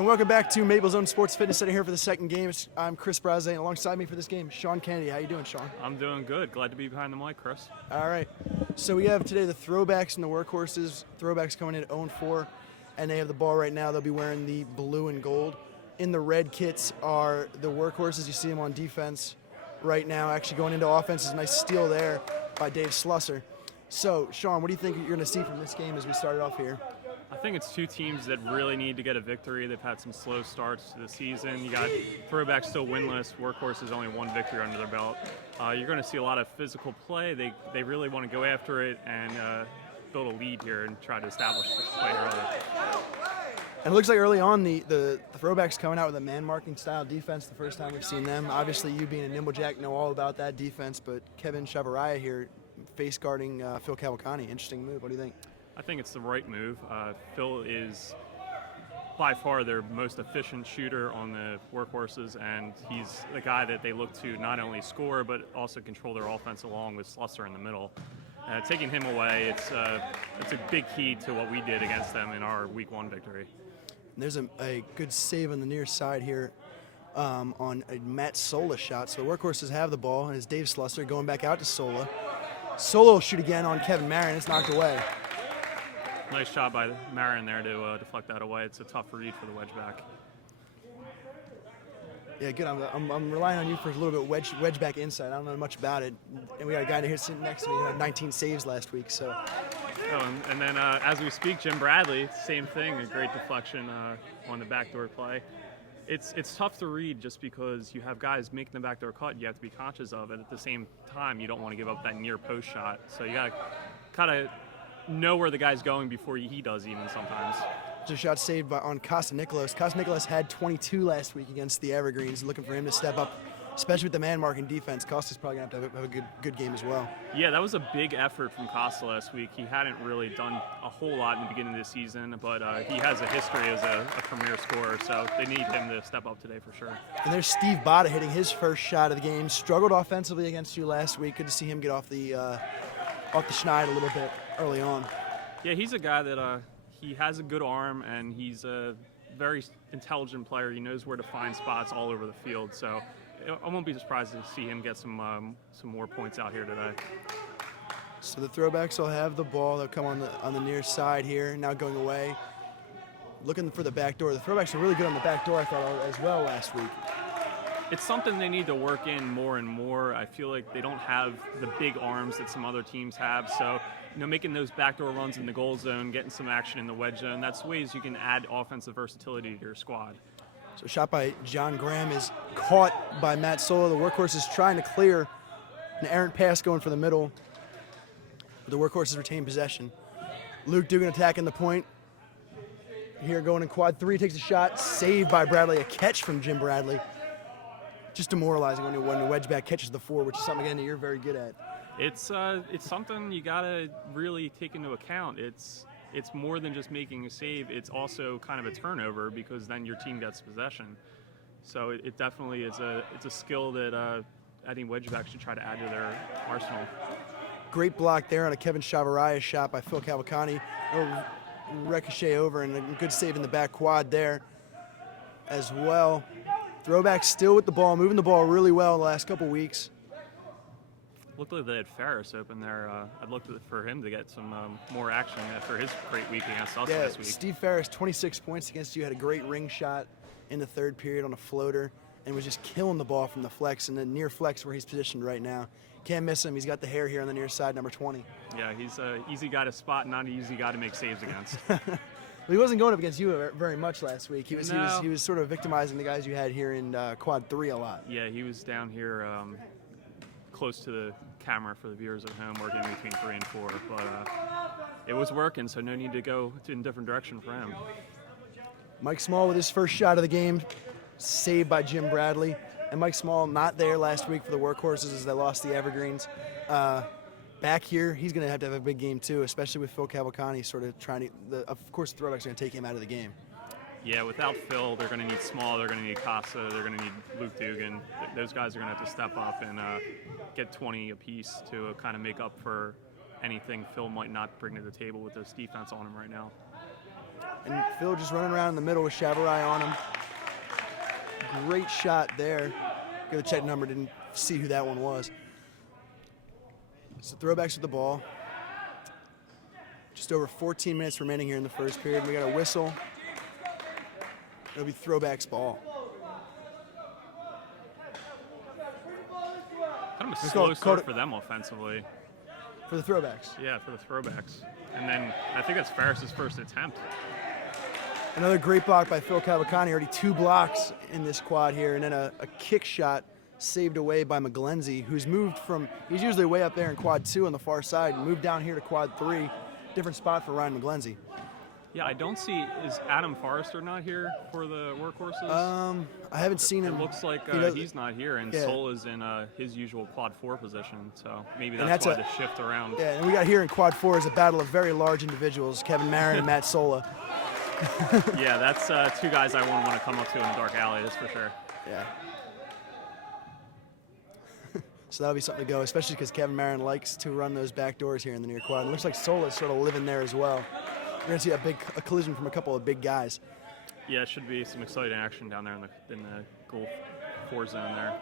And welcome back to Maple's Own Sports Fitness Center here for the second game. I'm Chris Braze, and alongside me for this game, Sean Kennedy. How you doing, Sean? I'm doing good. Glad to be behind the mic, Chris. All right. So we have today the Throwbacks and the Workhorses. Throwbacks coming in at 0-4, and they have the ball right now. They'll be wearing the blue and gold. In the red kits are the Workhorses. You see them on defense right now. Actually going into offense is a nice steal there by Dave Slusser. So, Sean, what do you think you're going to see from this game as we started off here? I think it's two teams that really need to get a victory. They've had some slow starts to the season. You got Throwbacks still winless. Workhorses only one victory under their belt. You're going to see a lot of physical play. They really want to go after it and build a lead here and try to establish this play early. And it looks like early on the Throwbacks coming out with a man-marking style defense, the first time we've seen them. Obviously, you being a Nimble Jack know all about that defense, but Kevin Chavarria here face guarding Phil Cavalcante. Interesting move. What do you think? I think it's the right move. Phil is by far their most efficient shooter on the Workhorses, and he's the guy that they look to not only score but also control their offense along with Slusser in the middle. Taking him away, it's a big key to what we did against them in our Week 1 victory. There's a good save on the near side here on a Matt Sola shot. So the Workhorses have the ball, and it's Dave Slusser going back out to Sola. Sola will shoot again on Kevin Marin. It's knocked away. Nice job by Marin there to deflect that away. It's a tough read for the wedge back. Yeah, good. I'm relying on you for a little bit wedge back inside. I don't know much about it. And we got a guy here sitting next to me who had 19 saves last week. So. Oh, and then as we speak, Jim Bradley, same thing, a great deflection on the backdoor play. It's tough to read just because you have guys making the backdoor cut you have to be conscious of, and at the same time you don't want to give up that near post shot. So you got to kind of know where the guy's going before he does even sometimes. Just a shot saved on Costa Nicolas. Costa Nicolas had 22 last week against the Evergreens. Looking for him to step up, especially with the man-marking defense. Costa's probably going to have a good game as well. Yeah, that was a big effort from Costa last week. He hadn't really done a whole lot in the beginning of the season, but he has a history as a premier scorer, so they need him to step up today for sure. And there's Steve Botta hitting his first shot of the game. Struggled offensively against you last week. Good to see him get off the schneid a little bit early on. Yeah, he's a guy that he has a good arm, and he's a very intelligent player. He knows where to find spots all over the field, so I won't be surprised to see him get some more points out here today. So the Throwbacks will have the ball. They'll come on the near side here, now going away. Looking for the back door. The Throwbacks were really good on the back door, I thought, as well last week. It's something they need to work in more and more. I feel like they don't have the big arms that some other teams have, so making those backdoor runs in the goal zone, getting some action in the wedge zone, that's ways you can add offensive versatility to your squad. So a shot by John Graham is caught by Matt Sola. The Workhorses trying to clear an errant pass going for the middle. The Workhorses retain possession. Luke Dugan attacking the point. Here going in quad 3, takes a shot, saved by Bradley. A catch from Jim Bradley. Just demoralizing when the wedge back catches the 4, which is something, again, that you're very good at. It's something you got to really take into account. It's more than just making a save. It's also kind of a turnover because then your team gets possession. So it definitely is it's a skill that any wedge back should try to add to their arsenal. Great block there on a Kevin Chavarria shot by Phil Cavalcante. Ricochet over, and a good save in the back quad there as well. Throwbacks still with the ball, moving the ball really well the last couple weeks. Looked like they had Ferris open there. I'd look for him to get some more action after his great week against us last week. Steve Ferris, 26 points against you, had a great ring shot in the third period on a floater and was just killing the ball from the flex and the near flex where he's positioned right now. Can't miss him. He's got the hair here on the near side, number 20. Yeah, he's an easy guy to spot, not an easy guy to make saves against. He wasn't going up against you very much last week. He was sort of victimizing the guys you had here in quad 3 a lot. Yeah, he was down here close to the camera for the viewers at home, working between 3 and 4. But it was working, so no need to go in a different direction for him. Mike Small with his first shot of the game, saved by Jim Bradley. And Mike Small not there last week for the Workhorses as they lost the Evergreens. Back here, he's going to have a big game too, especially with Phil Cavalcante sort of trying to. Of course, the Throwbacks are going to take him out of the game. Yeah, without Phil, they're going to need Small, they're going to need Costa, they're going to need Luke Dugan. Those guys are going to have to step up and get 20 apiece to kind of make up for anything Phil might not bring to the table with this defense on him right now. And Phil just running around in the middle with Chavarai on him. Great shot there. Go to check number, didn't see who that one was. So Throwbacks with the ball. Just over 14 minutes remaining here in the first period. We got a whistle. It'll be Throwbacks ball. Kind of a slow start for them offensively. For the Throwbacks. Yeah, for the Throwbacks. And then I think that's Ferris's first attempt. Another great block by Phil Cavalcante. Already 2 blocks in this quad here. And then a kick shot saved away by McGlenzie, who's moved from, he's usually way up there in quad 2 on the far side, and moved down here to quad 3. Different spot for Ryan McGlenzie. Yeah, I don't see, is Adam Forrester not here for the Workhorses? I haven't seen him. It looks like he's not here, and Sol is in his usual quad 4 position, so maybe that's why the shift around. Yeah, and we got here in quad 4 is a battle of very large individuals, Kevin Marin and Matt Sola. Yeah, that's 2 guys I wouldn't want to come up to in the dark alley, that's for sure. Yeah. So that'll be something to go, especially because Kevin Marin likes to run those back doors here in the near quad. It looks like Sola's sort of living there as well. We're going to see a collision from a couple of big guys. Yeah, it should be some exciting action down there in the goal 4 zone there.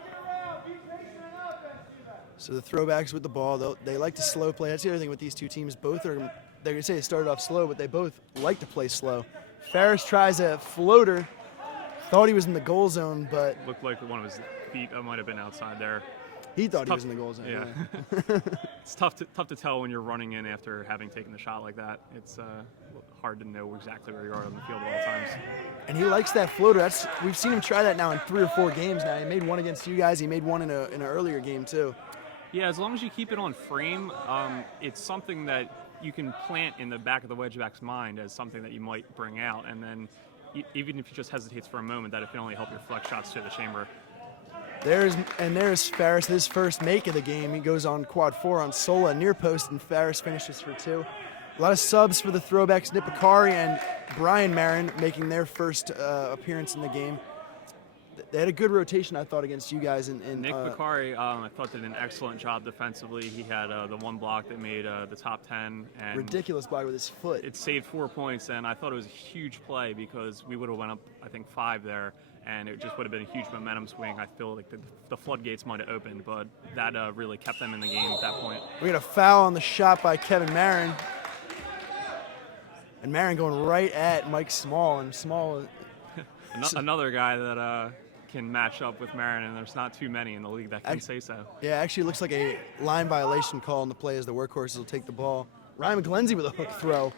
So the Throwbacks with the ball, they like to slow play. That's the other thing with these two teams. Both are, they're going to say they started off slow, but they both like to play slow. Ferris tries a floater. Thought he was in the goal zone, but looked like one of his feet might have been outside there. He thought he was in the goal zone. Yeah. It's tough to tell when you're running in after having taken the shot like that. It's hard to know exactly where you are on the field at all times. And he likes that floater. We've seen him try that now in 3 or 4 games now. He made one against you guys. He made one in an earlier game too. Yeah, as long as you keep it on frame, it's something that you can plant in the back of the wedgeback's mind as something that you might bring out, and then even if he just hesitates for a moment, that it can only help your flex shots to the chamber. There's Ferris, his first make of the game. He goes on quad 4 on Sola near post, and Ferris finishes for 2. A lot of subs for the Throwbacks. Nick Picari and Brian Marin making their first appearance in the game. They had a good rotation, I thought, against you guys. Nick Picari, I thought, did an excellent job defensively. He had the one block that made the top 10. And ridiculous block with his foot. It saved 4 points, and I thought it was a huge play because we would have went up, I think, 5 there, and it just would have been a huge momentum swing. I feel like the floodgates might have opened, but that really kept them in the game at that point. We got a foul on the shot by Kevin Marin. And Marin going right at Mike Small, and Small... Another guy that can match up with Marin, and there's not too many in the league that can say so. Yeah, actually it looks like a line violation call on the play as the Workhorses will take the ball. Ryan McGlenzie with a hook throw.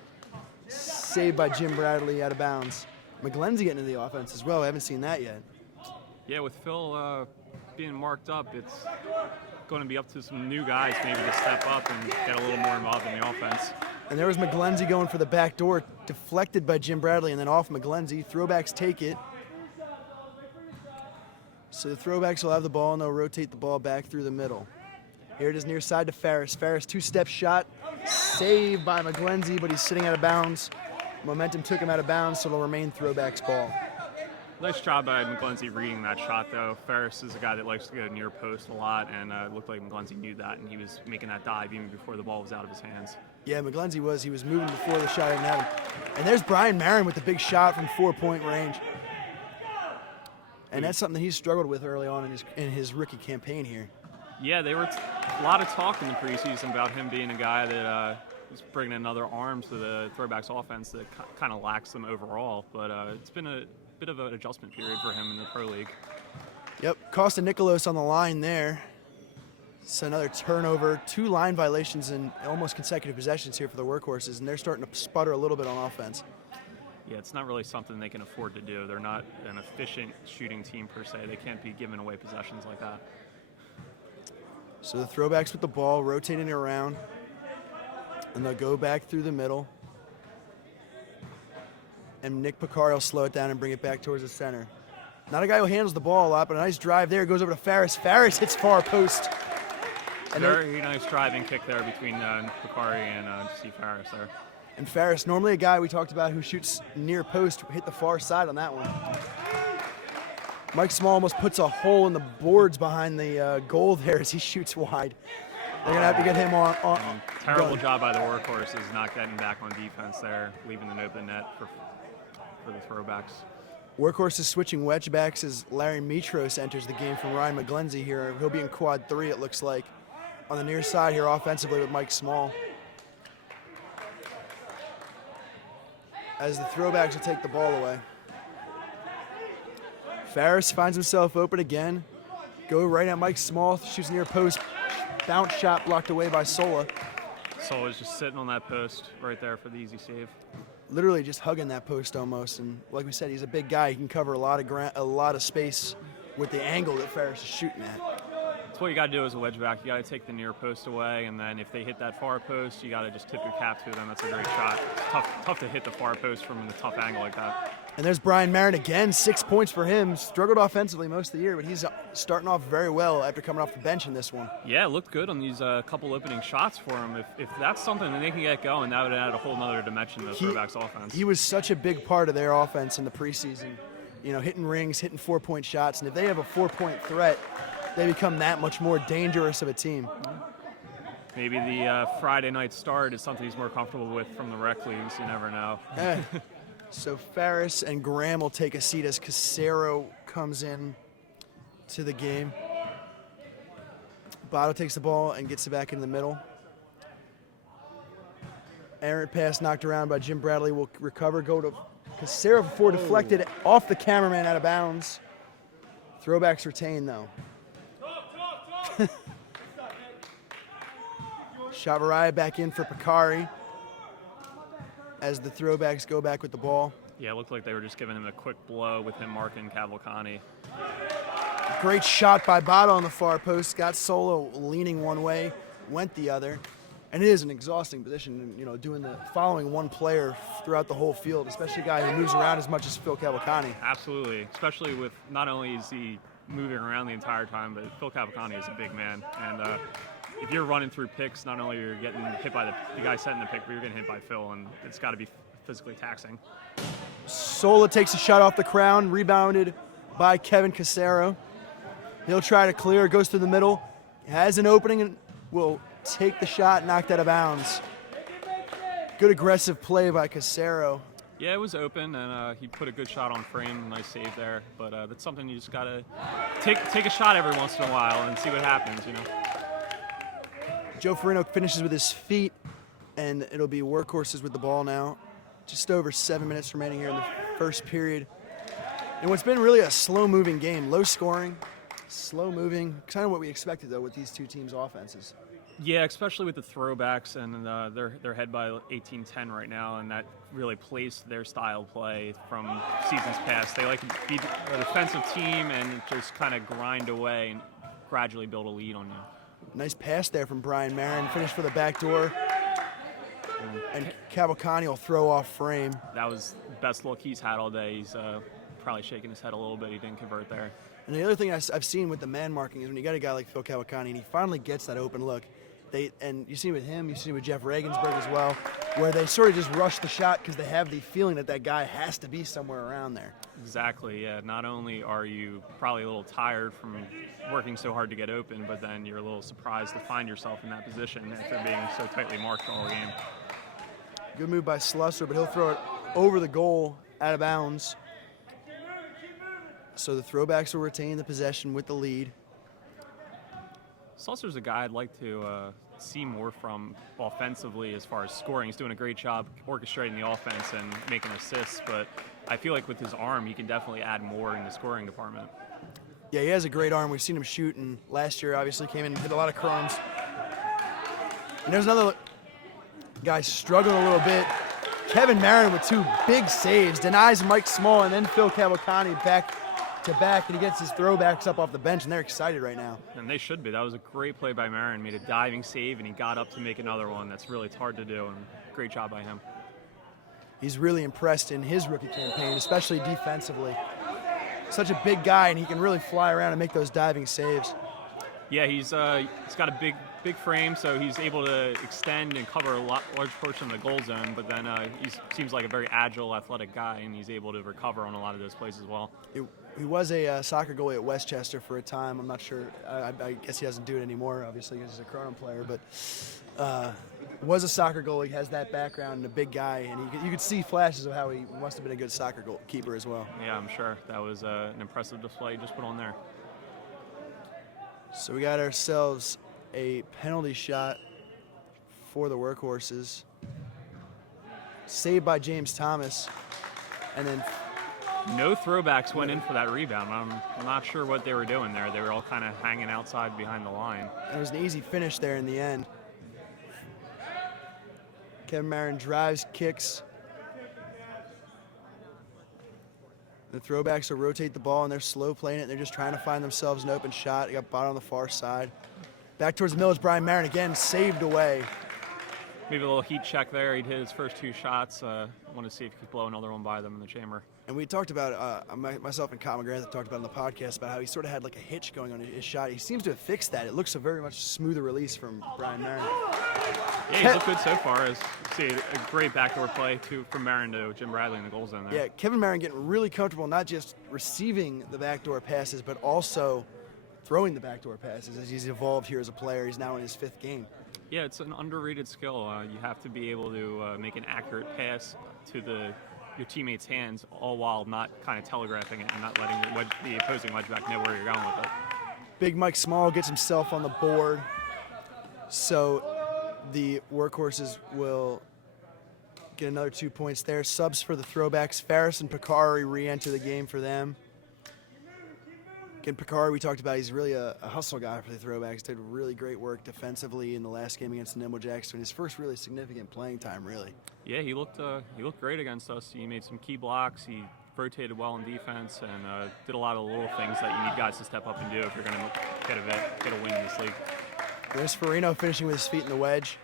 Saved by Jim Bradley out of bounds. McGlenzie getting into the offense as well. I haven't seen that yet. Yeah, with Phil being marked up, it's going to be up to some new guys maybe to step up and get a little more involved in the offense. And there was McGlenzie going for the back door, deflected by Jim Bradley, and then off McGlenzie. Throwbacks take it. So the Throwbacks will have the ball, and they'll rotate the ball back through the middle. Here it is near side to Ferris. Ferris, 2-step shot, saved by McGlenzie, but he's sitting out of bounds. Momentum took him out of bounds, so it'll remain Throwbacks ball. Nice job by McGlenzie reading that shot, though. Ferris is a guy that likes to go near post a lot, and it looked like McGlenzie knew that, and he was making that dive even before the ball was out of his hands. Yeah, McGlenzie was. He was moving before the shot didn't happen. And there's Brian Marin with the big shot from 4-point range. And that's something he's struggled with early on in his rookie campaign here. Yeah, there were a lot of talk in the preseason about him being a guy that was bringing another arm to the Throwbacks offense that kind of lacks them overall. But it's been a bit of an adjustment period for him in the Pro League. Yep, Costa Nicolos on the line there. It's another turnover, 2 line violations in almost consecutive possessions here for the Workhorses, and they're starting to sputter a little bit on offense. Yeah, it's not really something they can afford to do. They're not an efficient shooting team per se. They can't be giving away possessions like that. So the Throwbacks with the ball, rotating it around, and they'll go back through the middle. And Nick Picard will slow it down and bring it back towards the center. Not a guy who handles the ball a lot, but a nice drive there. Goes over to Ferris. Ferris hits far post. And very nice driving kick there between Picari and Steve Ferris there. And Ferris, normally a guy we talked about who shoots near post, hit the far side on that one. Mike Small almost puts a hole in the boards behind the goal there as he shoots wide. They're going to have to get him on terrible job by the Workhorses not getting back on defense there, leaving the open net for the Throwbacks. Workhorse is switching wedge backs as Larry Mitros enters the game from Ryan McGlenzie here. He'll be in quad 3, it looks like, on the near side here offensively with Mike Small. As the Throwbacks will take the ball away. Ferris finds himself open again. Go right at Mike Small, shoots near post. Bounce shot blocked away by Sola. Sola's just sitting on that post right there for the easy save. Literally just hugging that post almost. And like we said, he's a big guy. He can cover a lot of space with the angle that Ferris is shooting at. That's what you got to do as a wedge back. You got to take the near post away, and then if they hit that far post, you got to just tip your cap to them. That's a great shot. It's tough to hit the far post from a tough angle like that. And there's Brian Marin again, 6 points for him. Struggled offensively most of the year, but he's starting off very well after coming off the bench in this one. Yeah, it looked good on these couple opening shots for him. If that's something that they can get going, that would add a whole nother dimension to the Throwbacks offense. He was such a big part of their offense in the preseason. You know, hitting rings, hitting 4-point shots, and if they have a 4-point threat, they become that much more dangerous of a team. Maybe the Friday night start is something he's more comfortable with from the rec leagues. You never know. So Ferris and Graham will take a seat as Casero comes in to the game. Botto takes the ball and gets it back in the middle. Errant pass knocked around by Jim Bradley will recover. Go to Casero before deflected off the cameraman out of bounds. Throwbacks retain though. Chavarria back in for Picari as the Throwbacks go back with the ball. Yeah, it looked like they were just giving him a quick blow with him marking Cavalcante. Great shot by Botto on the far post. Got Solo leaning one way, went the other. And it is an exhausting position, you know, following one player throughout the whole field, especially a guy who moves around as much as Phil Cavalcante. Absolutely, especially with not only is he moving around the entire time, but Phil Cavalcante is a big man. And if you're running through picks, not only are you getting hit by the guy setting the pick, but you're getting hit by Phil, and it's got to be physically taxing. Sola takes a shot off the crown, rebounded by Kevin Casero. He'll try to clear, goes through the middle, has an opening, and will take the shot, knocked out of bounds. Good aggressive play by Casero. Yeah, it was open, and he put a good shot on frame. Nice save there. But that's something you just got to take a shot every once in a while and see what happens, you know. Joe Farino finishes with his feet, and it'll be Workhorses with the ball now. Just over 7 minutes remaining here in the first period. And what's been really a slow-moving game, low scoring, slow-moving, kind of what we expected, though, with these two teams' offenses. Yeah, especially with the Throwbacks, and they're ahead by 18-10 right now, and that really plays their style play from seasons past. They like to be a defensive team and just kind of grind away and gradually build a lead on you. Nice pass there from Brian Marin, finished for the back door. And Cavalcante will throw off frame. That was the best look he's had all day. He's probably shaking his head a little bit. He didn't convert there. And the other thing I've seen with the man marking is when you got a guy like Phil Cavalcante and he finally gets that open look, and you see it with him, you see it with Jeff Regensburg as well, where they sort of just rush the shot because they have the feeling that guy has to be somewhere around there. Exactly, yeah. Not only are you probably a little tired from working so hard to get open, but then you're a little surprised to find yourself in that position after being so tightly marked all game. Good move by Slusser, but he'll throw it over the goal, out of bounds. So the Throwbacks will retain the possession with the lead. Slusser's a guy I'd like to see more from offensively as far as scoring. He's doing a great job orchestrating the offense and making assists, but I feel like with his arm, he can definitely add more in the scoring department. Yeah, he has a great arm. We've seen him shoot, and last year obviously came in and hit a lot of crumbs. And there's another guy struggling a little bit. Kevin Marin with two big saves, denies Mike Small, and then Phil Cavalcante back to back, and he gets his Throwbacks up off the bench, and they're excited right now. And they should be. That was a great play by Marin. Made a diving save, and he got up to make another one. That's really hard to do, and great job by him. He's really impressed in his rookie campaign, especially defensively. Such a big guy, and he can really fly around and make those diving saves. Yeah, he's got a big frame, so he's able to extend and cover a large portion of the goal zone, but then he seems like a very agile, athletic guy, and he's able to recover on a lot of those plays as well. He was a soccer goalie at Westchester for a time. I'm not sure. I guess he doesn't do it anymore, obviously, because he's a Kronum player. But was a soccer goalie, has that background, and a big guy. And you could see flashes of how he must have been a good soccer goalkeeper as well. Yeah, I'm sure. That was an impressive display just put on there. So we got ourselves a penalty shot for the Workhorses. Saved by James Thomas. And then no throwbacks went in for that rebound. I'm not sure what they were doing there. They were all kind of hanging outside behind the line. It was an easy finish there in the end. Kevin Marin drives, kicks. The Throwbacks will rotate the ball, and they're slow playing it. They're just trying to find themselves an open shot. They got bottom on the far side. Back towards the middle is Brian Marin again, saved away. Maybe a little heat check there. He'd hit his first 2 shots. Want to see if he could blow another one by them in the chamber. And we talked about, myself and Kyle McGrath talked about on the podcast about how he sort of had like a hitch going on his shot. He seems to have fixed that. It looks a very much smoother release from Brian Marin. Yeah, he's looked good so far. See a great backdoor play from Marin to Jim Bradley in the goal zone there. Yeah, Kevin Marin getting really comfortable, not just receiving the backdoor passes, but also throwing the backdoor passes as he's evolved here as a player. He's now in his 5th game. Yeah, it's an underrated skill. You have to be able to make an accurate pass to your teammates' hands, all while not kind of telegraphing it and not letting the opposing wedgeback know where you're going with it. Big Mike Small gets himself on the board. So the Workhorses will get another 2 points there. Subs for the Throwbacks. Ferris and Picari re-enter the game for them. Again, Picari, we talked about, he's really a hustle guy for the Throwbacks. Did really great work defensively in the last game against the Nimble Jacks. His first really significant playing time, really. Yeah, he looked great against us. He made some key blocks. He rotated well in defense and did a lot of little things that you need guys to step up and do if you're going to get a win in this league. There's Farino finishing with his feet in the wedge.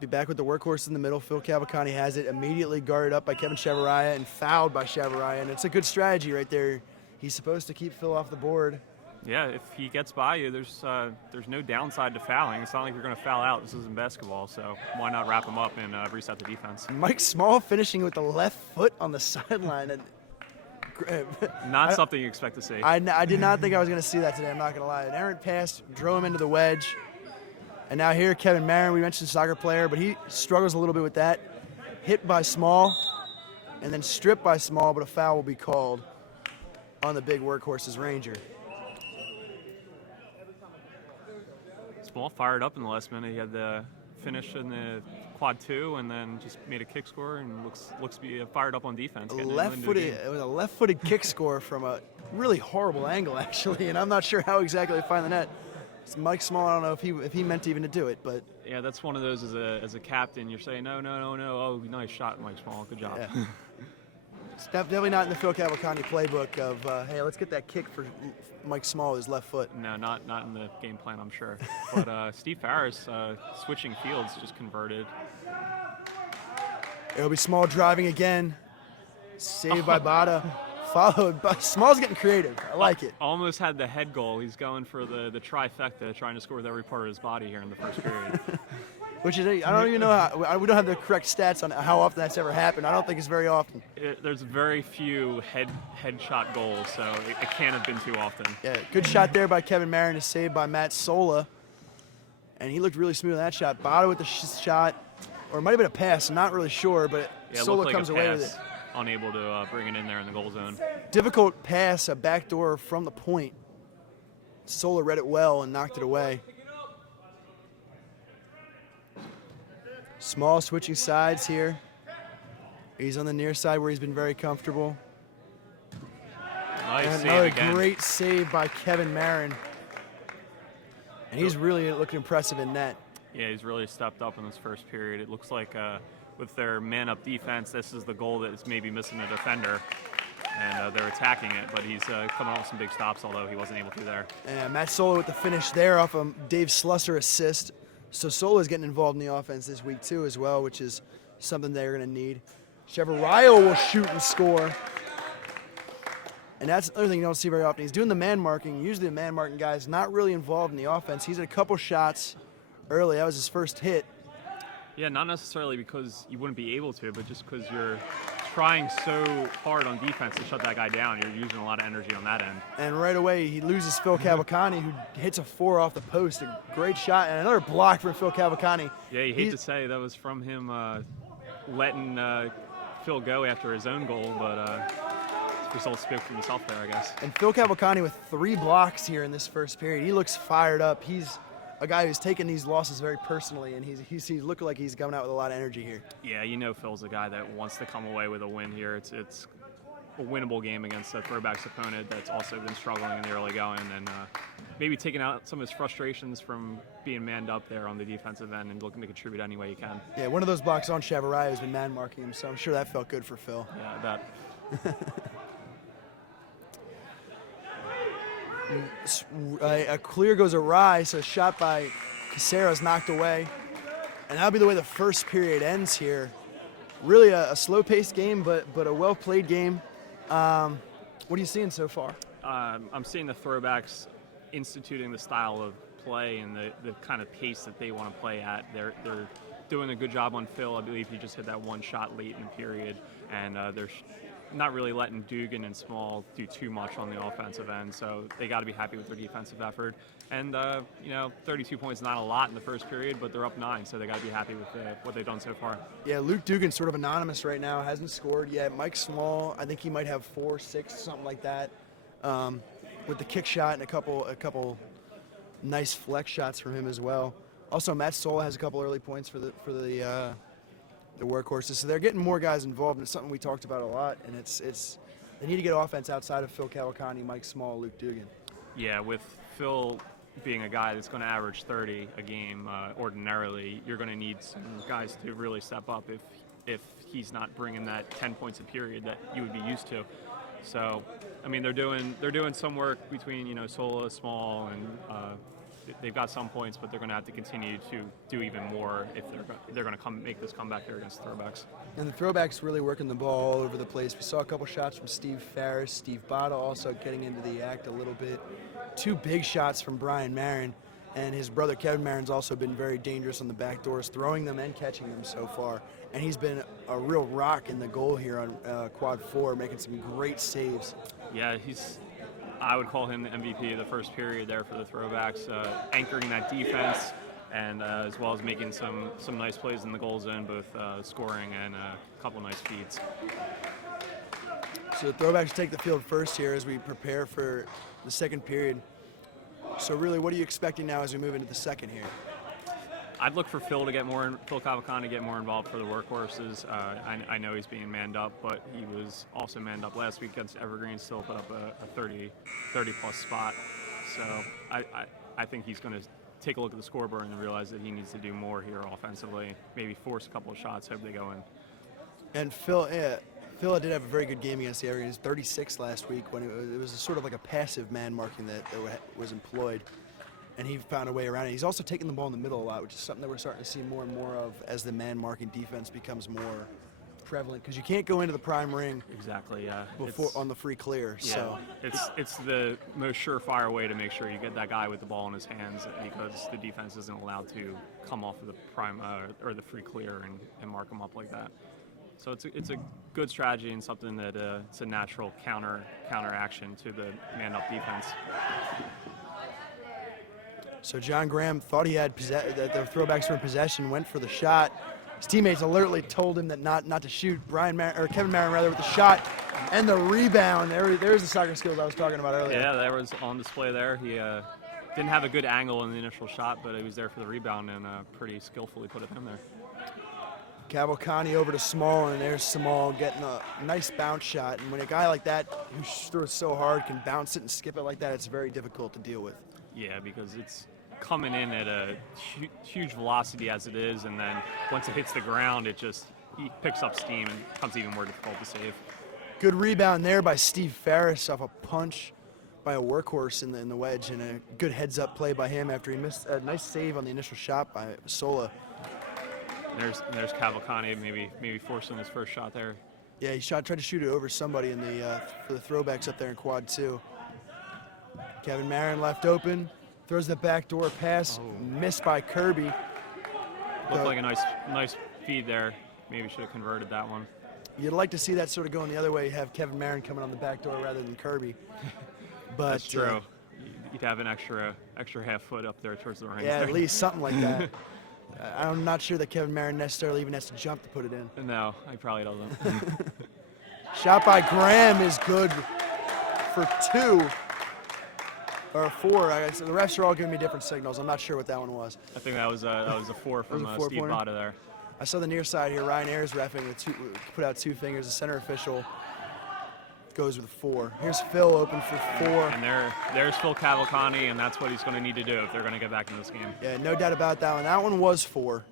Be back with the Workhorse in the middle. Phil Cavalcante has it immediately guarded up by Kevin Chavarria and fouled by Chavarria. And it's a good strategy right there. He's supposed to keep Phil off the board. Yeah, if he gets by you, there's no downside to fouling. It's not like you're going to foul out. This isn't basketball, so why not wrap him up and reset the defense? Mike Small finishing with the left foot on the sideline. Not something you expect to see. I did not think I was going to see that today. I'm not going to lie. An errant pass drove him into the wedge. And now here, Kevin Marin, we mentioned soccer player, but he struggles a little bit with that. Hit by Small, and then stripped by Small, but a foul will be called on the big Workhorses Ranger. Small fired up in the last minute. He had the finish in the quad 2 and then just made a kick score and looks to be fired up on defense. It was a left-footed kick score from a really horrible angle, actually, and I'm not sure how exactly to find the net. It's Mike Small, I don't know if he meant even to do it, but yeah, that's one of those as a captain. You're saying no. Oh, nice shot, Mike Small. Good job. Yeah. It's definitely not in the Phil Cavalcante playbook of, hey, let's get that kick for Mike Small, his left foot. No, not in the game plan, I'm sure. But Steve Farris, switching fields, just converted. It'll be Small driving again. Saved by Bada. Followed by Small's getting creative. I like it. Almost had the head goal. He's going for the trifecta, trying to score with every part of his body here in the first period. Which is, I don't even know how, we don't have the correct stats on how often that's ever happened. I don't think it's very often. There's very few headshot goals, so it can't have been too often. Yeah, good shot there by Kevin Marin, is saved by Matt Sola. And he looked really smooth on that shot. Bada with the shot, or it might have been a pass, I'm not really sure, but yeah, Sola like comes away with it. Unable to bring it in there in the goal zone. Difficult pass, a backdoor from the point. Sola read it well and knocked it away. Small switching sides here. He's on the near side where he's been very comfortable. Nice and save another again. Great save by Kevin Marin. And he's really looked impressive in net. Yeah, he's really stepped up in this first period. It looks like with their man-up defense, this is the goal that is maybe missing a defender. And they're attacking it, but he's coming up with some big stops, although he wasn't able to there. And Matt Sola with the finish there off a Dave Slusser assist. So Sola's getting involved in the offense this week too as well, which is something they're going to need. Chavarria will shoot and score. And that's another thing you don't see very often. He's doing the man marking. Usually the man marking guy is not really involved in the offense. He's had a couple shots early. That was his first hit. Yeah, not necessarily because you wouldn't be able to, but just because you're trying so hard on defense to shut that guy down. You're using a lot of energy on that end. And right away, he loses Phil Cavalcante, who hits a 4 off the post. A great shot, and another block from Phil Cavalcante. Yeah, you hate to say that was from him letting Phil go after his own goal, but results speak for himself there, I guess. And Phil Cavalcante with 3 blocks here in this first period. He looks fired up. He's a guy who's taken these losses very personally, and he's looking like he's coming out with a lot of energy here. Yeah, you know Phil's a guy that wants to come away with a win here. It's a winnable game against a Throwbacks opponent that's also been struggling in the early going, and maybe taking out some of his frustrations from being manned up there on the defensive end and looking to contribute any way you can. Yeah, one of those blocks on Chavarria has been man-marking him, so I'm sure that felt good for Phil. Yeah, I bet. A clear goes awry, so a shot by Casero is knocked away. And that'll be the way the first period ends here. Really a slow-paced game, but a well-played game. What are you seeing so far? I'm seeing the Throwbacks instituting the style of play and the kind of pace that they want to play at. They're doing a good job on Phil. I believe he just hit that one shot late in the period, and they're not really letting Dugan and Small do too much on the offensive end, so they got to be happy with their defensive effort. And 32 points not a lot in the first period, but they're up 9, so they got to be happy with what they've done so far. Yeah, Luke Dugan's sort of anonymous right now, hasn't scored yet. Mike Small, I think he might have 4, 6, something like that, with the kick shot and a couple nice flex shots from him as well. Also, Matt Sola has a couple early points for the Workhorses, so they're getting more guys involved, and it's something we talked about a lot. And it's they need to get offense outside of Phil Cavalcante, Mike Small, Luke Dugan. Yeah, with Phil being a guy that's going to average 30 a game ordinarily, you're going to need some guys to really step up if he's not bringing that 10 points a period that you would be used to. So, I mean, they're doing some work between Sola, Small, and they've got some points, but they're going to have to continue to do even more if they're going to make this comeback here against the Throwbacks. And the Throwbacks really working the ball all over the place. We saw a couple shots from Steve Ferris, Steve Bada also getting into the act a little bit. 2 big shots from Brian Marin, and his brother Kevin Marin's also been very dangerous on the back doors, throwing them and catching them so far. And he's been a real rock in the goal here on quad 4, making some great saves. Yeah, I would call him the MVP of the first period there for the Throwbacks, anchoring that defense, and as well as making some nice plays in the goal zone, both scoring and a couple nice feeds. So the Throwbacks take the field first here as we prepare for the second period. So really, what are you expecting now as we move into the second here? I'd look for Phil Cavalcante to get more involved for the Workhorses. I know he's being manned up, but he was also manned up last week against Evergreens, still put up a 30-plus spot. So I think he's going to take a look at the scoreboard and realize that he needs to do more here offensively, maybe force a couple of shots, hope they go in. And Phil did have a very good game against the Evergreens, 36 last week, when it was sort of like a passive man marking that was employed. And he found a way around it. He's also taking the ball in the middle a lot, which is something that we're starting to see more and more of as the man-marking defense becomes more prevalent. Because you can't go into the prime ring exactly, yeah, on the free clear. Yeah, so it's the most surefire way to make sure you get that guy with the ball in his hands, because the defense isn't allowed to come off of the prime or the free clear and mark him up like that. So it's a good strategy and something that it's a natural counter action to the man-up defense. So John Graham thought he had that the Throwbacks were in possession, went for the shot. His teammates alertly told him that not to shoot. Kevin Marin with the shot and the rebound. There's the soccer skills I was talking about earlier. Yeah, that was on display there. He didn't have a good angle in the initial shot, but he was there for the rebound and pretty skillfully put it in there. Cavalcante over to Small, and there's Small getting a nice bounce shot. And when a guy like that who throws so hard can bounce it and skip it like that, it's very difficult to deal with. Yeah, because it's coming in at a huge velocity as it is, and then once it hits the ground, he picks up steam and becomes even more difficult to save. Good rebound there by Steve Ferris off a punch by a Workhorse in the wedge, and a good heads-up play by him after he missed a nice save on the initial shot by Sola. There's Cavalcante maybe forcing his first shot there. Yeah, he tried to shoot it over somebody for the Throwbacks up there in quad 2. Kevin Marin left open, throws the backdoor pass, missed by Kirby. Looked like a nice feed there. Maybe should have converted that one. You'd like to see that sort of going the other way, have Kevin Marin coming on the back door rather than Kirby. But that's true. You'd have an extra half foot up there towards the ring. Yeah, at least something like that. I'm not sure that Kevin Marin necessarily even has to jump to put it in. No, he probably doesn't. Shot by Graham is good for 2 or 4. The refs are all giving me different signals. I'm not sure what that one was. I think that was a 4 from Steve Botta there. I saw the near side here. Ryan Ayers reffing put out 2 fingers. The center official goes with 4. Here's Phil open for 4. And there's Phil Cavalcante, and that's what he's going to need to do if they're going to get back in this game. Yeah, no doubt about that one. That one was 4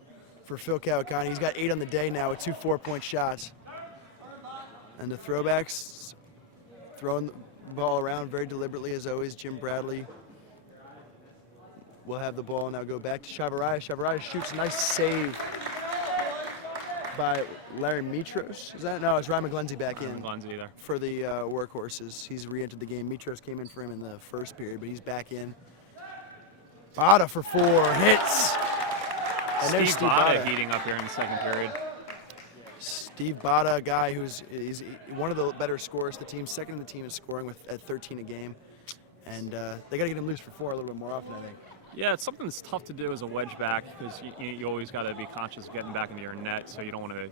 for Phil Cavalcante. He's got 8 on the day now with 2 4-point shots. And the Throwbacks throwing the ball around very deliberately as always. Jim Bradley will have the ball now go back to Chavarria. Chavarria shoots a nice save by Larry Mitros. Is that? No, it's Ryan McGlenzie back in there for the Workhorses. He's re-entered the game. Mitros came in for him in the first period, but he's back in. Botta for 4 hits. And there's Steve Botta heating up here in the second period. Steve Botta, a guy he's one of the better scorers. The team, second in the team in scoring at 13 a game, and they got to get him loose for 4 a little bit more often, I think. Yeah, it's something that's tough to do as a wedge back because you always got to be conscious of getting back into your net, so you don't want to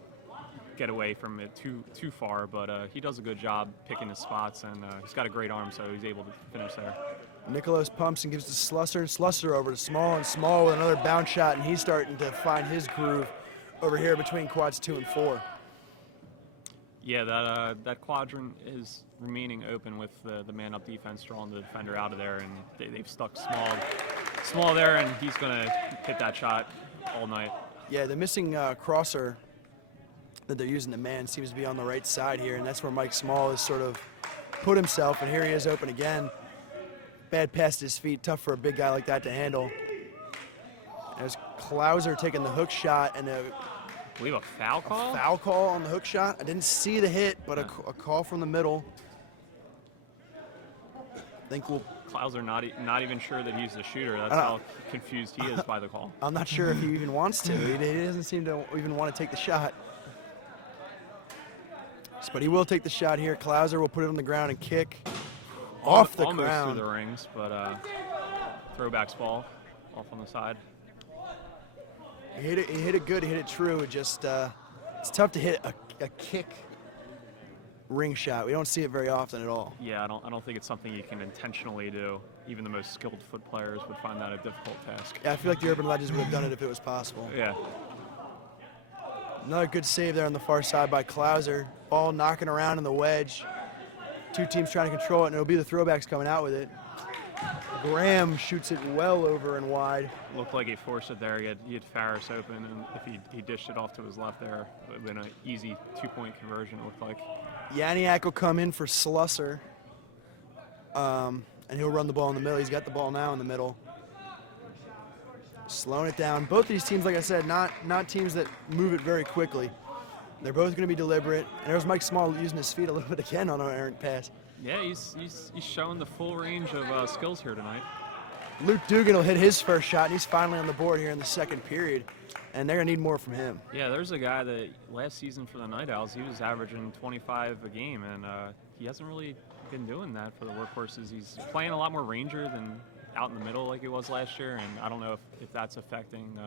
get away from it too far. But he does a good job picking his spots, and he's got a great arm, so he's able to finish there. Nicholas pumps and gives to Slusser. Slusser over to Small, and Small with another bounce shot, and he's starting to find his groove over here between quads 2 and 4. Yeah, that quadrant is remaining open with the man-up defense drawing the defender out of there, and they've stuck Small there, and he's going to hit that shot all night. Yeah, the missing crosser that they're using the man seems to be on the right side here, and that's where Mike Small has sort of put himself, and here he is open again. Bad pass to his feet, tough for a big guy like that to handle. There's Klauser taking the hook shot, and I believe a foul call? A foul call on the hook shot. I didn't see the hit, but a call from the middle. I think Klauser not even sure that he's the shooter. That's how confused he is by the call. I'm not sure if he even wants to. He doesn't seem to even want to take the shot. But he will take the shot here. Klauser will put it on the ground and kick off the ground. Almost through the rings, but Throwbacks ball off on the side. He hit it good. He hit it true. It just it's tough to hit a kick ring shot. We don't see it very often at all. Yeah, I don't think it's something you can intentionally do. Even the most skilled foot players would find that a difficult task. Yeah, I feel like the Urban Legends would have done it if it was possible. Yeah. Another good save there on the far side by Klauser. Ball knocking around in the wedge. 2 teams trying to control it, and it'll be the Throwbacks coming out with it. Graham shoots it well over and wide. Looked like he forced it there. He had Farris open, and if he dished it off to his left there, it would have been an easy 2-point conversion, it looked like. Yaniak will come in for Slusser, and he'll run the ball in the middle. He's got the ball now in the middle. Slowing it down. Both these teams, like I said, not teams that move it very quickly. They're both going to be deliberate. And there's Mike Small using his feet a little bit again on an errant pass. Yeah, he's showing the full range of skills here tonight. Luke Dugan will hit his first shot, and he's finally on the board here in the second period. And they're going to need more from him. Yeah, there's a guy that last season for the Night Owls, he was averaging 25 a game, and he hasn't really been doing that for the Workhorses. He's playing a lot more Ranger than out in the middle like he was last year, and I don't know if that's affecting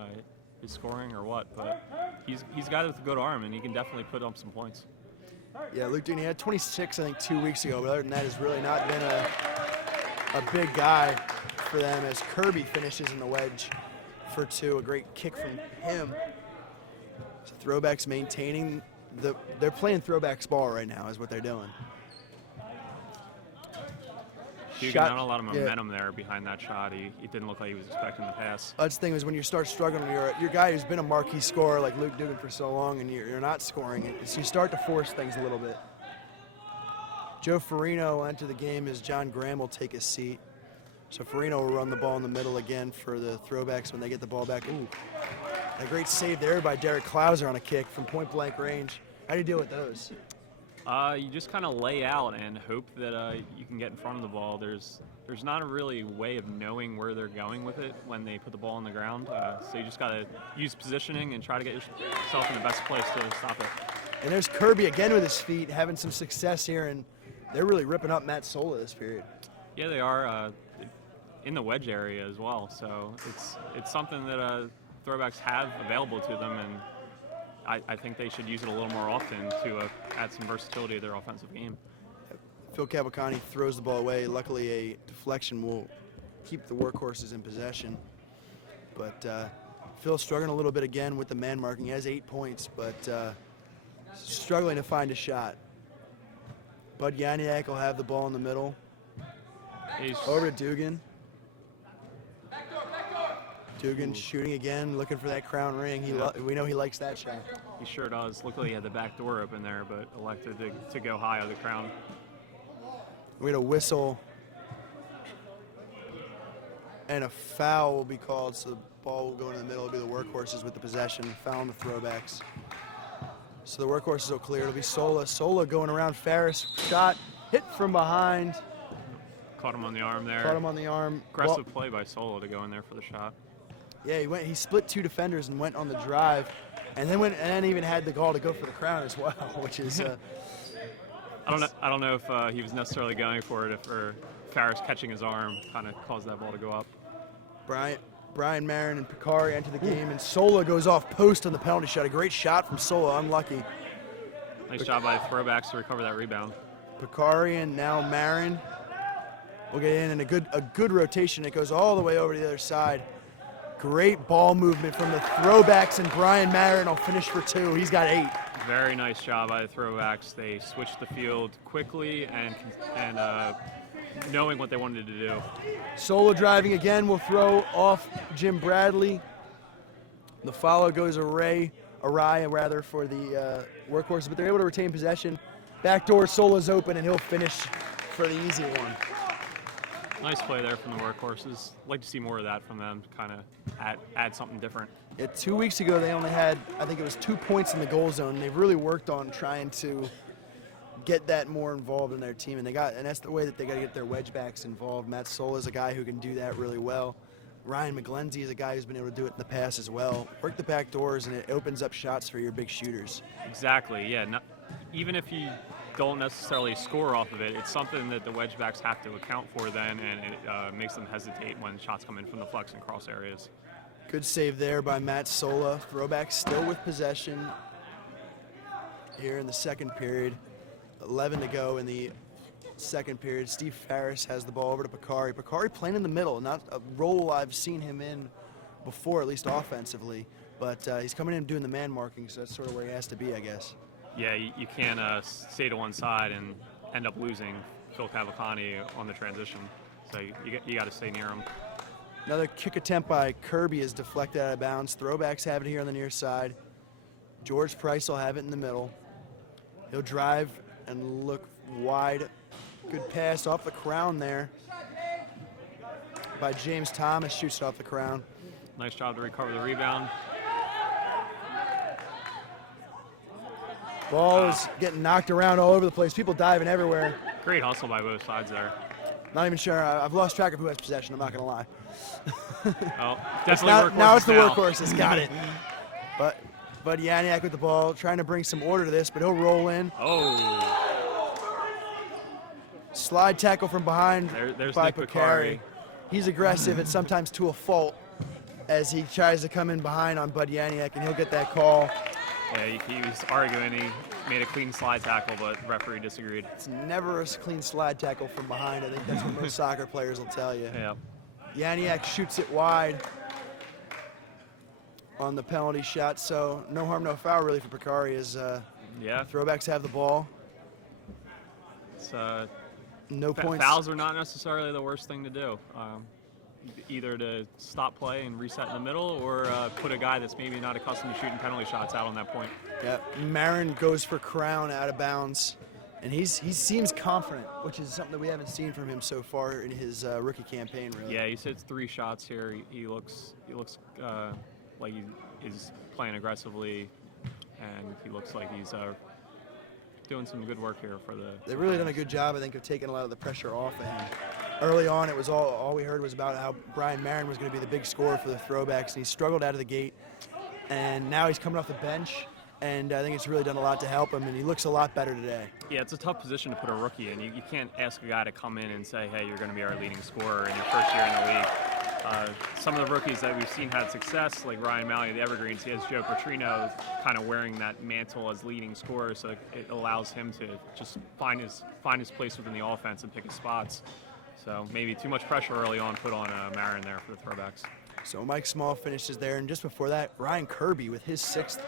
his scoring or what, but he's a guy with a good arm, and he can definitely put up some points. Yeah, Luke Dugan, he had 26, I think, 2 weeks ago, but other than that, has really not been a big guy for them as Kirby finishes in the wedge for 2. A great kick from him. So Throwbacks maintaining they're playing Throwbacks ball right now is what they're doing. Dugan had a lot of momentum there behind that shot. He didn't look like he was expecting the pass. That's the thing is when you start struggling, your guy who's been a marquee scorer like Luke Dugan for so long, and you're not scoring it, so you start to force things a little bit. Joe Farino will enter the game as John Graham will take his seat. So Farino will run the ball in the middle again for the Throwbacks when they get the ball back. Ooh, a great save there by Derek Klauser on a kick from point-blank range. How do you deal with those? You just kind of lay out and hope that you can get in front of the ball. There's not a really way of knowing where they're going with it when they put the ball on the ground. So you just got to use positioning and try to get yourself in the best place to stop it. And there's Kirby again with his feet, having some success here, and they're really ripping up Matt Sola this period. Yeah, they are in the wedge area as well. So it's something that Throwbacks have available to them, and I think they should use it a little more often to add some versatility to their offensive game. Phil Cavalcante throws the ball away. Luckily, a deflection will keep the Workhorses in possession. But Phil's struggling a little bit again with the man marking. He has 8 points, but struggling to find a shot. Bud Yaniak will have the ball in the middle. Over to Dugan. Dugan shooting again, looking for that crown ring. We know he likes that shot. He sure does. Luckily, he had the back door open there, but elected to go high on the crown. We're going to whistle, and a foul will be called, so the ball will go into the middle. It'll be the Workhorses with the possession, foul on the Throwbacks. So the Workhorses will clear. It'll be Sola. Sola going around Ferris. Shot, hit from behind. Caught him on the arm there. Caught him on the arm. Aggressive play by Sola to go in there for the shot. Yeah, he split 2 defenders and went on the drive, and then even had the goal to go for the crown as well, which is. I don't know if he was necessarily going for it, or Ferris catching his arm kind of caused that ball to go up. Brian Marin and Picari enter the game, and Sola goes off post on the penalty shot. A great shot from Sola, unlucky. Nice job by the Throwbacks to recover that rebound. Picari and now Marin will get in, and a good rotation. It goes all the way over to the other side. Great ball movement from the Throwbacks, and Brian Marin will finish for 2. He's got 8. Very nice job by the Throwbacks. They switched the field quickly and knowing what they wanted to do. Sola driving again will throw off Jim Bradley. The follow goes awry for the Workhorses, but they're able to retain possession. Backdoor, Sola's open, and he'll finish for the easy one. Nice play there from the Workhorses. Like to see more of that from them, kind of add something different. Yeah, 2 weeks ago they only had, I think it was 2 points in the goal zone. They've really worked on trying to get that more involved in their team, and that's the way that they got to get their wedge backs involved. Matt Sola is a guy who can do that really well. Ryan McGlenzie is a guy who's been able to do it in the past as well. Work the back doors, and it opens up shots for your big shooters. Exactly, yeah. Even if you don't necessarily score off of it, it's something that the wedge backs have to account for then, and it makes them hesitate when shots come in from the flex and cross areas. Good save there by Matt Sola. Throwbacks still with possession here in the second period. 11 to go in the second period. Steve Ferris has the ball over to Picari. Picari playing in the middle, not a role I've seen him in before, at least offensively. But he's coming in and doing the man marking, so that's sort of where he has to be, I guess. Yeah, you can't stay to one side and end up losing Phil Cavalcante on the transition. So you got to stay near him. Another kick attempt by Kirby is deflected out of bounds. Throwbacks have it here on the near side. George Price will have it in the middle. He'll drive and look wide. Good pass off the crown there by James Thomas. Shoots it off the crown. Nice job to recover the rebound. Ball is getting knocked around all over the place. People diving everywhere. Great hustle by both sides there. Not even sure. I've lost track of who has possession. I'm not going to lie. Oh, definitely now it's the Workhorses. Got it. But Yaniak with the ball, trying to bring some order to this, but he'll roll in. Oh. Slide tackle from behind There's by Nick Picari. He's aggressive and sometimes to a fault as he tries to come in behind on Bud Yaniak, and he'll get that call. Yeah, he was arguing. He made a clean slide tackle, but the referee disagreed. It's never a clean slide tackle from behind. I think that's what most soccer players will tell you. Yeah. Yaniak shoots it wide on the penalty shot, so no harm, no foul really for Picari as yeah. Throwbacks have the ball. It's, no points. Fouls are not necessarily the worst thing to do. Either to stop play and reset in the middle, or put a guy that's maybe not accustomed to shooting penalty shots out on that point. Yeah, Marin goes for crown out of bounds, and he seems confident, which is something that we haven't seen from him so far in his rookie campaign, really. Yeah, he's hit 3 shots here. He looks like he is playing aggressively, and he looks like he's doing some good work here for the. They've really done a good job, I think, of taking a lot of the pressure off of him. Early on, it was all we heard was about how Brian Marin was going to be the big scorer for the Throwbacks, and he struggled out of the gate. And now he's coming off the bench, and I think it's really done a lot to help him, and he looks a lot better today. Yeah, it's a tough position to put a rookie in. You can't ask a guy to come in and say, hey, you're going to be our leading scorer in your first year in the league. Some of the rookies that we've seen had success, like Ryan Malley of the Evergreens, he has Joe Petrino kind of wearing that mantle as leading scorer, so it allows him to just find his place within the offense and pick his spots. So maybe too much pressure early on put on Marin there for the Throwbacks. So Mike Small finishes there, and just before that, Ryan Kirby with his 6th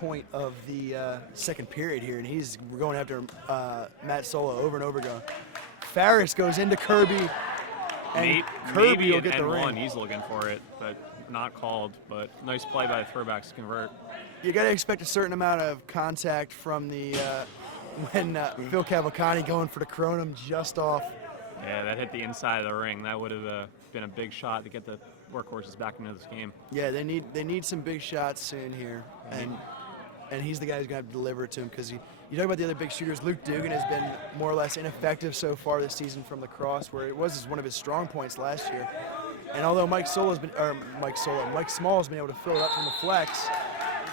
point of the second period here, and he's going after Matt Sola over and over again. Farris goes into Kirby, and Kirby will get the ring. He's looking for it, but not called. But nice play by the Throwbacks to convert. You got to expect a certain amount of contact from the when Phil Cavalcante going for the Kronum just off. Yeah, that hit the inside of the ring. That would have been a big shot to get the Workhorses back into this game. Yeah, they need some big shots soon here, and he's the guy who's going to have to deliver it to him, because you talk about the other big shooters. Luke Dugan has been more or less ineffective so far this season from the cross, where it was one of his strong points last year. And although Mike Small has been able to fill it up from the flex,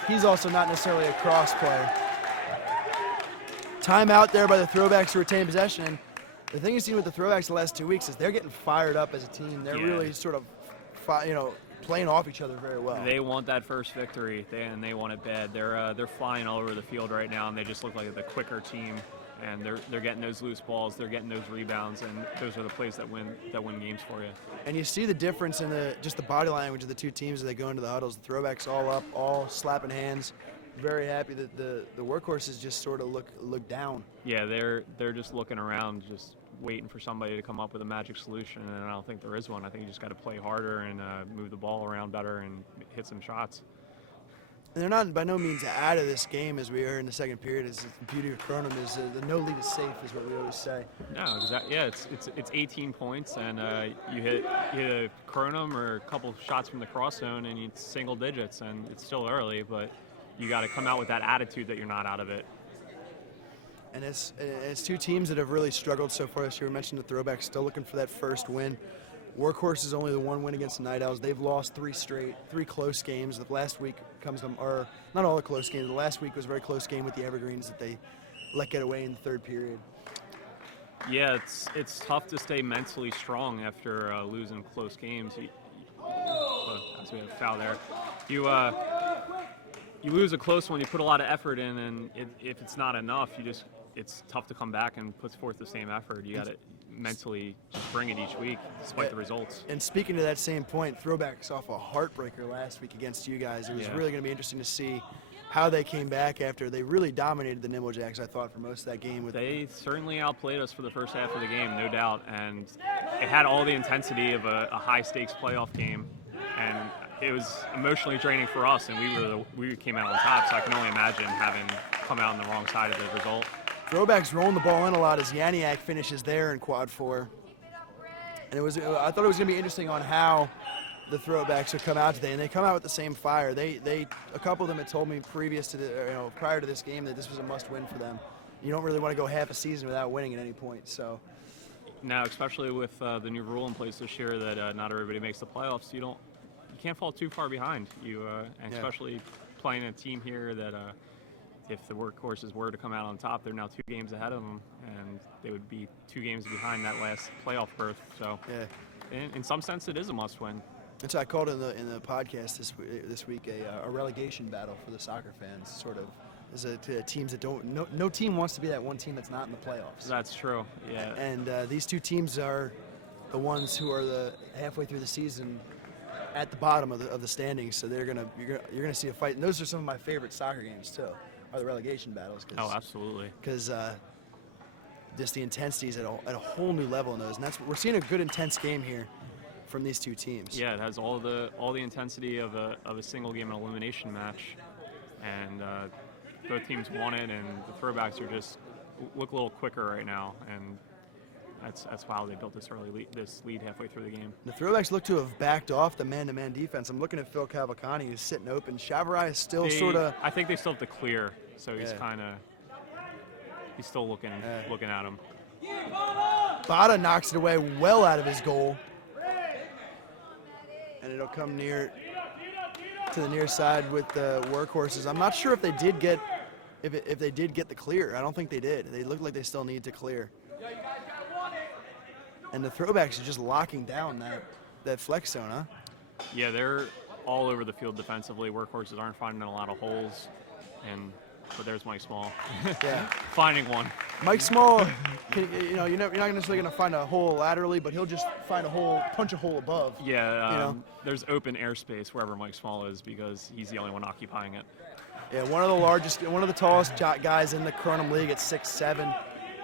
he's also not necessarily a cross player. Timeout there by the Throwbacks to retain possession. And the thing you've seen with the Throwbacks the last 2 weeks is they're getting fired up as a team. They're really sort of, playing off each other very well. They want that first victory, and they want it bad. They're flying all over the field right now, and they just look like the quicker team. And they're getting those loose balls, they're getting those rebounds, and those are the plays that win games for you. And you see the difference in the body language of the two teams as they go into the huddles. The Throwbacks all up, all slapping hands. Very happy that the Workhorses just sort of look down. Yeah, they're just looking around, just waiting for somebody to come up with a magic solution, and I don't think there is one. I think you just got to play harder and move the ball around better and hit some shots. And they're not by no means out of this game, as we are in the second period. It's the beauty of Kronum is the no lead is safe, is what we always say. No, exactly. Yeah, it's 18 points, and you hit a Kronum or a couple shots from the cross zone, and it's single digits, and it's still early, but you got to come out with that attitude that you're not out of it. And it's two teams that have really struggled so far this year. We mentioned the Throwbacks still looking for that first win. Workhorse is only the one win against the Night Owls. They've lost 3 close games. The last week comes to, or not all the close games. The last week was a very close game with the Evergreens that they let get away in the third period. Yeah, it's tough to stay mentally strong after losing close games. As we have a foul there, you lose a close one. You put a lot of effort in, and if it's not enough, it's tough to come back and put forth the same effort. You got to mentally just bring it each week, despite the results. And speaking to that same point, Throwbacks off a heartbreaker last week against you guys. It was really going to be interesting to see how they came back after they really dominated the Nimble Jacks, I thought, for most of that game. They certainly outplayed us for the first half of the game, no doubt, and it had all the intensity of a high-stakes playoff game, and it was emotionally draining for us, and we came out on top, so I can only imagine having come out on the wrong side of the result. Throwbacks rolling the ball in a lot as Yaniak finishes there in quad 4. And I thought it was going to be interesting on how the Throwbacks would come out today, and they come out with the same fire. A couple of them had told me prior to this game that this was a must-win for them. You don't really want to go half a season without winning at any point. So now, especially with the new rule in place this year that not everybody makes the playoffs, you can't fall too far behind. Especially playing a team here that. If the Workhorses were to come out on top, they're now 2 games ahead of them, and they would be 2 games behind that last playoff berth. So, in some sense, it is a must-win. And so I called in the podcast this week a relegation battle for the soccer fans. Sort of, as teams that don't. No team wants to be that one team that's not in the playoffs. That's true. Yeah. And these 2 teams are the ones who are halfway through the season at the bottom of the standings. So you're gonna see a fight, and those are some of my favorite soccer games too. Are the relegation battles. Oh, absolutely. Because just the intensity is at a whole new level in those, and we're seeing a good intense game here from these 2 teams. Yeah, it has all the intensity of a single game elimination match, and both teams want it, and the Throwbacks look a little quicker right now, and that's how they built this lead halfway through the game. The Throwbacks look to have backed off the man-to-man defense. I'm looking at Phil Cavalcante, who's sitting open. Chavarai is still sort of. I think they still have to clear, so he's kind of. He's still looking at him. Bada knocks it away well out of his goal. And it'll come near to the near side with the Workhorses. I'm not sure if they did get if they did get the clear. I don't think they did. They look like they still need to clear. And the Throwbacks are just locking down that flex zone, huh? Yeah, they're all over the field defensively. Workhorses aren't finding a lot of holes, but there's Mike Small. Yeah. Finding one. Mike Small, you're not necessarily going to find a hole laterally, but he'll just find a hole, punch a hole above. Yeah, there's open airspace wherever Mike Small is because he's the only one occupying it. Yeah, one of the tallest guys in the Kronum League at 6'7",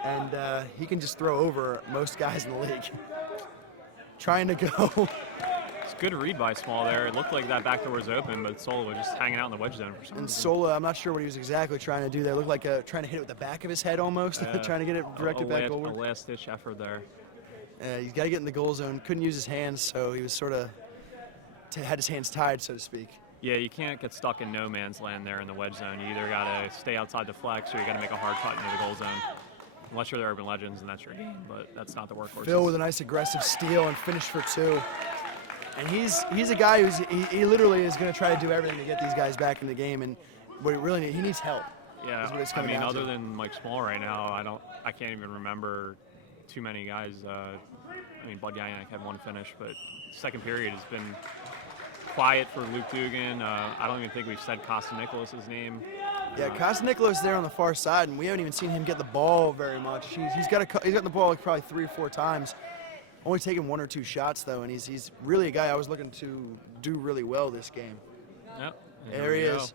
and he can just throw over most guys in the league. Trying to go. It's a good read by Small there. It looked like that back door was open, but Sola was just hanging out in the wedge zone for some reason. And Sola, I'm not sure what he was exactly trying to do there. It looked like trying to hit it with the back of his head almost, trying to get it directed back over. A last-ditch effort there. He's got to get in the goal zone. Couldn't use his hands, so he was sort of had his hands tied, so to speak. Yeah, you can't get stuck in no man's land there in the wedge zone. You either got to stay outside the flex or you got to make a hard cut into the goal zone. Unless you're the Urban Legends, and that's your game, but that's not the Workhorses. Phil with a nice aggressive steal and finish for 2. And he's a guy he literally is going to try to do everything to get these guys back in the game, and what he really needs, he needs help. Yeah, other than Mike Small right now, I can't even remember too many guys. Bud Yannick had one finish, but second period has been quiet for Luke Dugan. I don't even think we've said Costa Nicholas's name. Yeah, Costa Nicholas there on the far side, and we haven't even seen him get the ball very much. He's gotten the ball like probably 3 or 4 times. Only taken 1 or 2 shots though, and he's really a guy I was looking to do really well this game. Yep. There he is.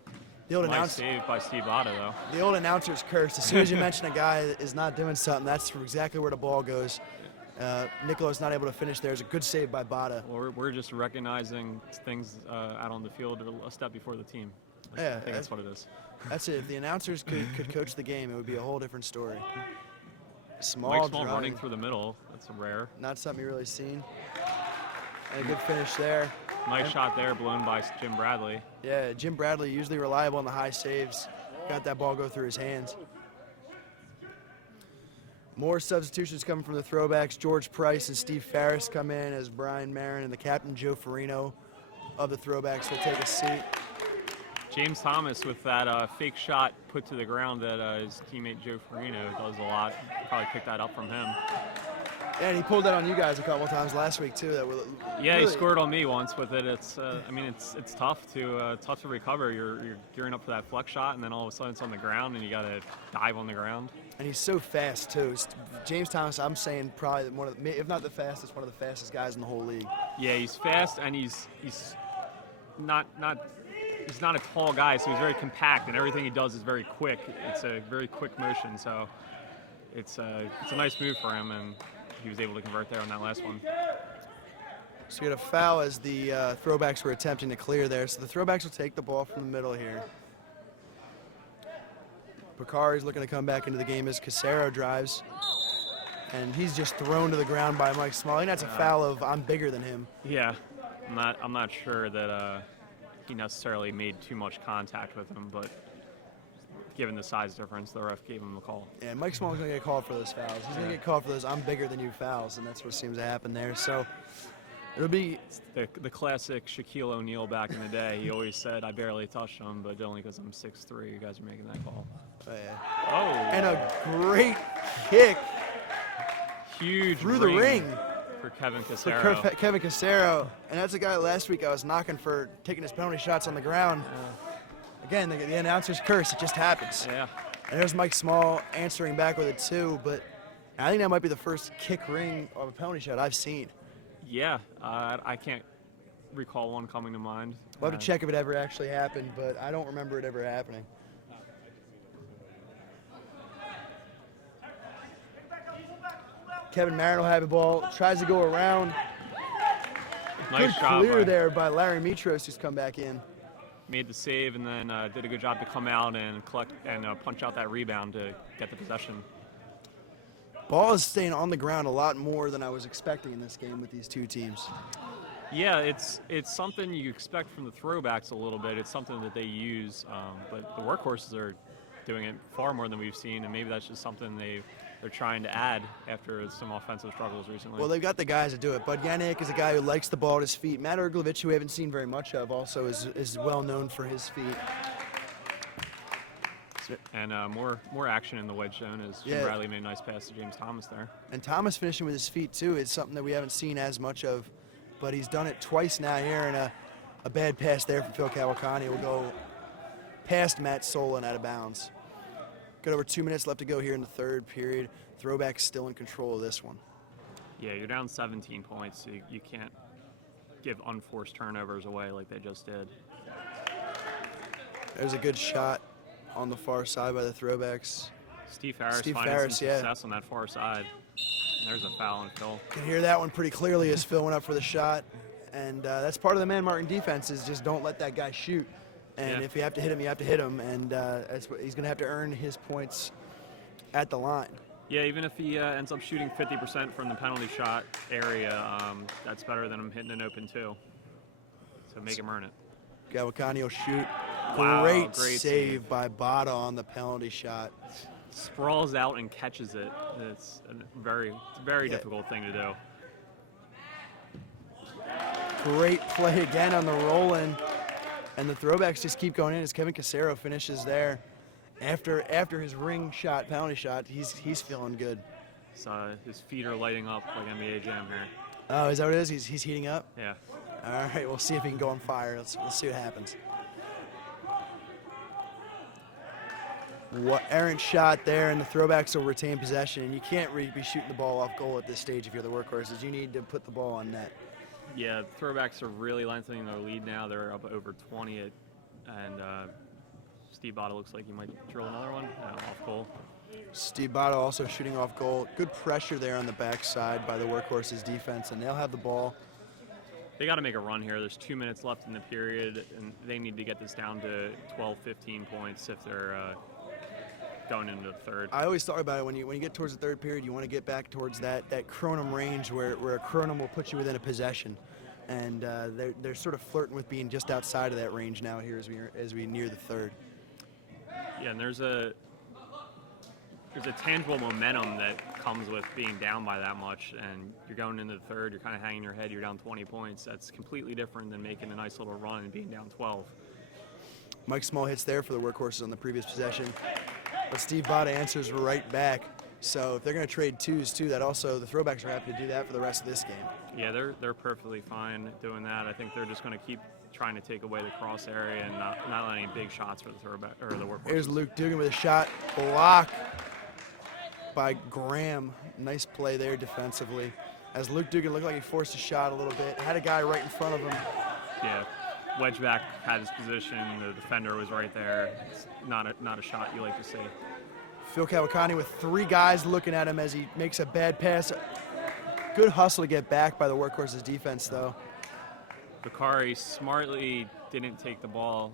The old announcer saved by Steve Otto though. The old announcer's curse. As soon as you mention a guy that is not doing something, that's exactly where the ball goes. Nicholas not able to finish there. It's a good save by Bada. Well, we're just recognizing things out on the field a step before the team. I think that's what it is. That's it. If the announcers could coach the game, it would be a whole different story. Mike Small running through the middle. That's rare. Not something you really seen. And a good finish there. Nice shot there, blown by Jim Bradley. Yeah, Jim Bradley, usually reliable on the high saves. Got that ball go through his hands. More substitutions coming from the Throwbacks. George Price and Steve Farris come in as Brian Marin and the captain, Joe Farino, of the Throwbacks will take a seat. James Thomas with that fake shot put to the ground that his teammate Joe Farino does a lot. Probably picked that up from him. Yeah, and he pulled that on you guys a couple of times last week too. He scored on me once with it. It's it's tough to recover. You're gearing up for that flex shot, and then all of a sudden it's on the ground, and you got to dive on the ground. And he's so fast too. James Thomas, I'm saying probably one of the, if not the fastest, one of the fastest guys in the whole league. Yeah, he's fast, and he's not a tall guy, so he's very compact, and everything he does is very quick. It's a very quick motion, so it's a nice move for him, and he was able to convert there on that last one. So we got a foul as the Throwbacks were attempting to clear there. So the Throwbacks will take the ball from the middle here. Picari's looking to come back into the game as Casero drives. And he's just thrown to the ground by Mike Small. I think that's a foul of I'm bigger than him. Yeah, I'm not sure that he necessarily made too much contact with him, but given the size difference, the ref gave him the call. Yeah, Mike Small's going to get called for those fouls. He's going to get called for those I'm bigger than you fouls, and that's what seems to happen there. So it'll be the classic Shaquille O'Neal back in the day. He always said, I barely touched him, but only because I'm 6'3", you guys are making that call. Oh, yeah. Oh. And a great kick. Huge through the ring. For Kevin Casero. For Kevin Casero. And that's a guy last week I was knocking for taking his penalty shots on the ground. Again, the announcer's curse, it just happens. Yeah. And there's Mike Small answering back with it too, but I think that might be the first kick ring of a penalty shot I've seen. Yeah, I can't recall one coming to mind. We'll have to check if it ever actually happened, but I don't remember it ever happening. Kevin Marin will have the ball, tries to go around. Nice good shot clear there by Larry Mitros, who's come back in. Made the save and then did a good job to come out and collect and punch out that rebound to get the possession. Ball is staying on the ground a lot more than I was expecting in this game with these two teams. Yeah, it's something you expect from the Throwbacks a little bit. It's something that they use, but the Workhorses are doing it far more than we've seen, and maybe that's just something they're trying to add after some offensive struggles recently. Well, they've got the guys to do it. Bud Yannick is a guy who likes the ball at his feet. Matt Erglovich, who we haven't seen very much of, also is well known for his feet. And more action in the wedge zone as Jim Bradley made a nice pass to James Thomas there. And Thomas finishing with his feet, too, is something that we haven't seen as much of. But he's done it twice now here, and a bad pass there from Phil Kawakani will go past Matt Sola and out of bounds. Got over 2 minutes left to go here in the third period. Throwbacks still in control of this one. Yeah, you're down 17 points. So you can't give unforced turnovers away like they just did. There's a good shot on the far side by the Throwbacks. Steve Harris finding some success on that far side. And there's a foul on Phil. Can hear that one pretty clearly as Phil went up for the shot. And that's part of the man-marking defense is just don't let that guy shoot. And if you have to hit him, you have to hit him. And that's what he's going to have to earn his points at the line. Yeah, even if he ends up shooting 50% from the penalty shot area, that's better than him hitting an open two. So make him earn it. Kawakani will shoot. Wow, Great save by Bada on the penalty shot. Sprawls out and catches it. It's a very difficult thing to do. Great play again on the roll-in. And the Throwbacks just keep going in as Kevin Casero finishes there. After his ring shot, penalty shot, he's feeling good. His feet are lighting up like NBA Jam here. Oh, is that what it is? He's heating up? Yeah. All right, we'll see if he can go on fire. Let's see what happens. What errant shot there, and the Throwbacks will retain possession. And you can't really be shooting the ball off goal at this stage if you're the Workhorses. You need to put the ball on net. Yeah, the Throwbacks are really lengthening their lead now. They're up over 20, and Steve Bada looks like he might drill another one off goal. Steve Bada also shooting off goal. Good pressure there on the backside by the Workhorses defense, and they'll have the ball. They got to make a run here. There's 2 minutes left in the period, and they need to get this down to 12, 15 points if they're going into the third. I always thought about it when you get towards the third period, you want to get back towards that Kronum range where a Kronum will put you within a possession, and they're sort of flirting with being just outside of that range now here as we near the third. Yeah, and there's a tangible momentum that comes with being down by that much, and you're going into the third, you're kind of hanging your head, you're down 20 points. That's completely different than making a nice little run and being down 12. Mike Small hits there for the Workhorses on the previous possession, but Steve Bada answers right back. So if they're going to trade twos too, that also the Throwbacks are happy to do that for the rest of this game. Yeah, they're perfectly fine doing that. I think they're just going to keep trying to take away the cross area and not let any big shots for the Throwback or the Workhorses. Here's Luke Dugan with a shot block by Graham. Nice play there defensively. As Luke Dugan looked like he forced a shot a little bit, had a guy right in front of him. Yeah, wedge back had his position. The defender was right there. It's not a shot you like to see. Phil Kawakani with three guys looking at him as he makes a bad pass. Good hustle to get back by the Workhorses defense, though. Bakari smartly didn't take the ball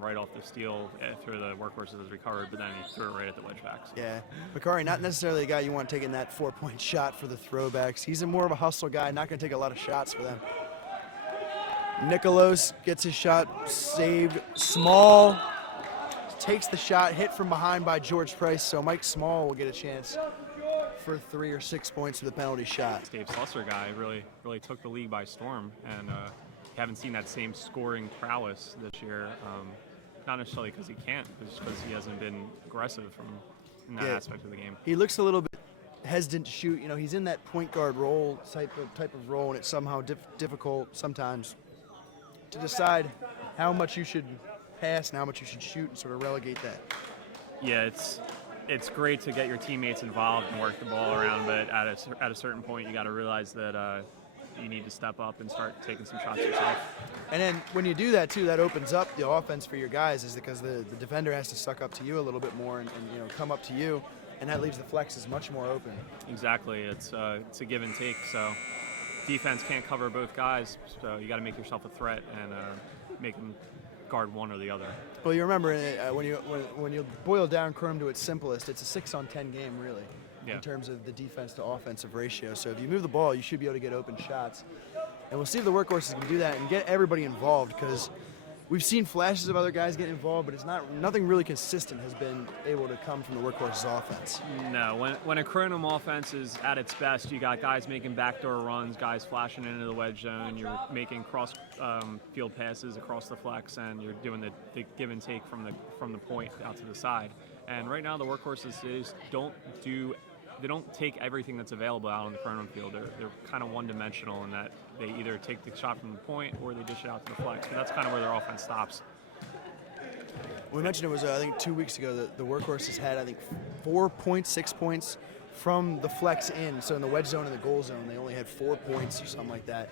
right off the steal after the Workhorses recovered, but then he threw it right at the wedge backs. Yeah, Bakari not necessarily the guy you want taking that 4-point shot for the Throwbacks. He's more of a hustle guy, not going to take a lot of shots for them. Nicholas gets his shot saved. Small takes the shot, hit from behind by George Price, so Mike Small will get a chance for 3 or 6 points for the penalty shot. Dave Slusser guy really took the league by storm, and haven't seen that same scoring prowess this year. Not necessarily because he can't, but just because he hasn't been aggressive in that aspect of the game. He looks a little bit hesitant to shoot. You know, he's in that point guard role type of role, and it's somehow difficult sometimes to decide how much you should pass and how much you should shoot and sort of relegate that. Yeah, it's great to get your teammates involved and work the ball around, but at a certain point you got to realize that you need to step up and start taking some shots yourself. And then when you do that too, that opens up the offense for your guys, is because the defender has to suck up to you a little bit more and you know, come up to you, and that leaves the flexes much more open. Exactly, it's a give and take. So defense can't cover both guys, so you got to make yourself a threat and make them guard one or the other. Well, you remember when you boil down Kronum to its simplest, it's a 6-on-10 game really, in terms of the defense to offensive ratio. So if you move the ball, you should be able to get open shots. And we'll see if the Workhorses can do that and get everybody involved, because we've seen flashes of other guys getting involved, but it's nothing really consistent has been able to come from the Workhorses offense. No, when a Kronum offense is at its best, you got guys making backdoor runs, guys flashing into the wedge zone, you're making cross field passes across the flex, and you're doing the give and take from the point out to the side. And right now, the Workhorses they don't take everything that's available out on the Kronum field. They're kind of one-dimensional in that they either take the shot from the point or they dish it out to the flex. But that's kind of where their offense stops. We mentioned it was, I think, 2 weeks ago that the Workhorses had, I think, 4 points, 6 points from the flex in. So in the wedge zone and the goal zone, they only had 4 points or something like that.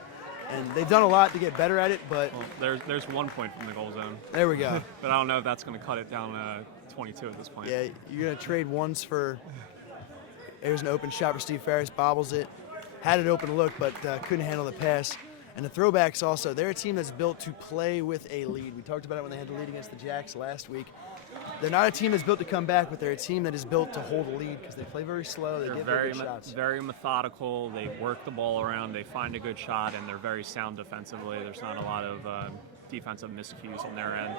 And they've done a lot to get better at it, but... Well, there's 1 point from the goal zone. There we go. But I don't know if that's going to cut it down 22 at this point. Yeah, you're going to trade ones for... There's an open shot for Steve Ferris, bobbles it. Had an open look, but couldn't handle the pass. And the Throwbacks also, they're a team that's built to play with a lead. We talked about it when they had the lead against the Jacks last week. They're not a team that's built to come back, but they're a team that is built to hold a lead because they play very slow. They get very good shots. Very methodical. They work the ball around. They find a good shot, and they're very sound defensively. There's not a lot of defensive miscues on their end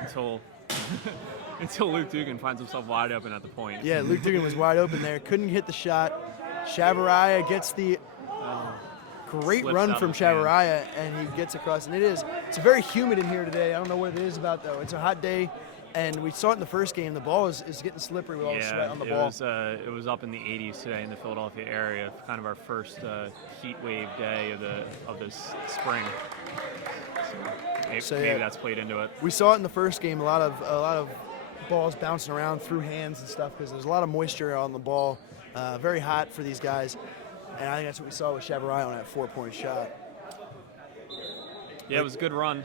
until Luke Dugan finds himself wide open at the point. Yeah, Luke Dugan was wide open there. Couldn't hit the shot. Chavarria gets the great run from Chavarria, and he gets across. And it's very humid in here today. I don't know what it is about, though. It's a hot day, and we saw it in the first game. The ball is getting slippery with all the sweat on the ball. It was up in the 80s today in the Philadelphia area. Kind of our first heat wave day of this spring. So maybe that's played into it. We saw it in the first game. A lot of balls bouncing around through hands and stuff because there's a lot of moisture on the ball. Very hot for these guys, and I think that's what we saw with Chavarria on that 4-point shot. Yeah, it was a good run.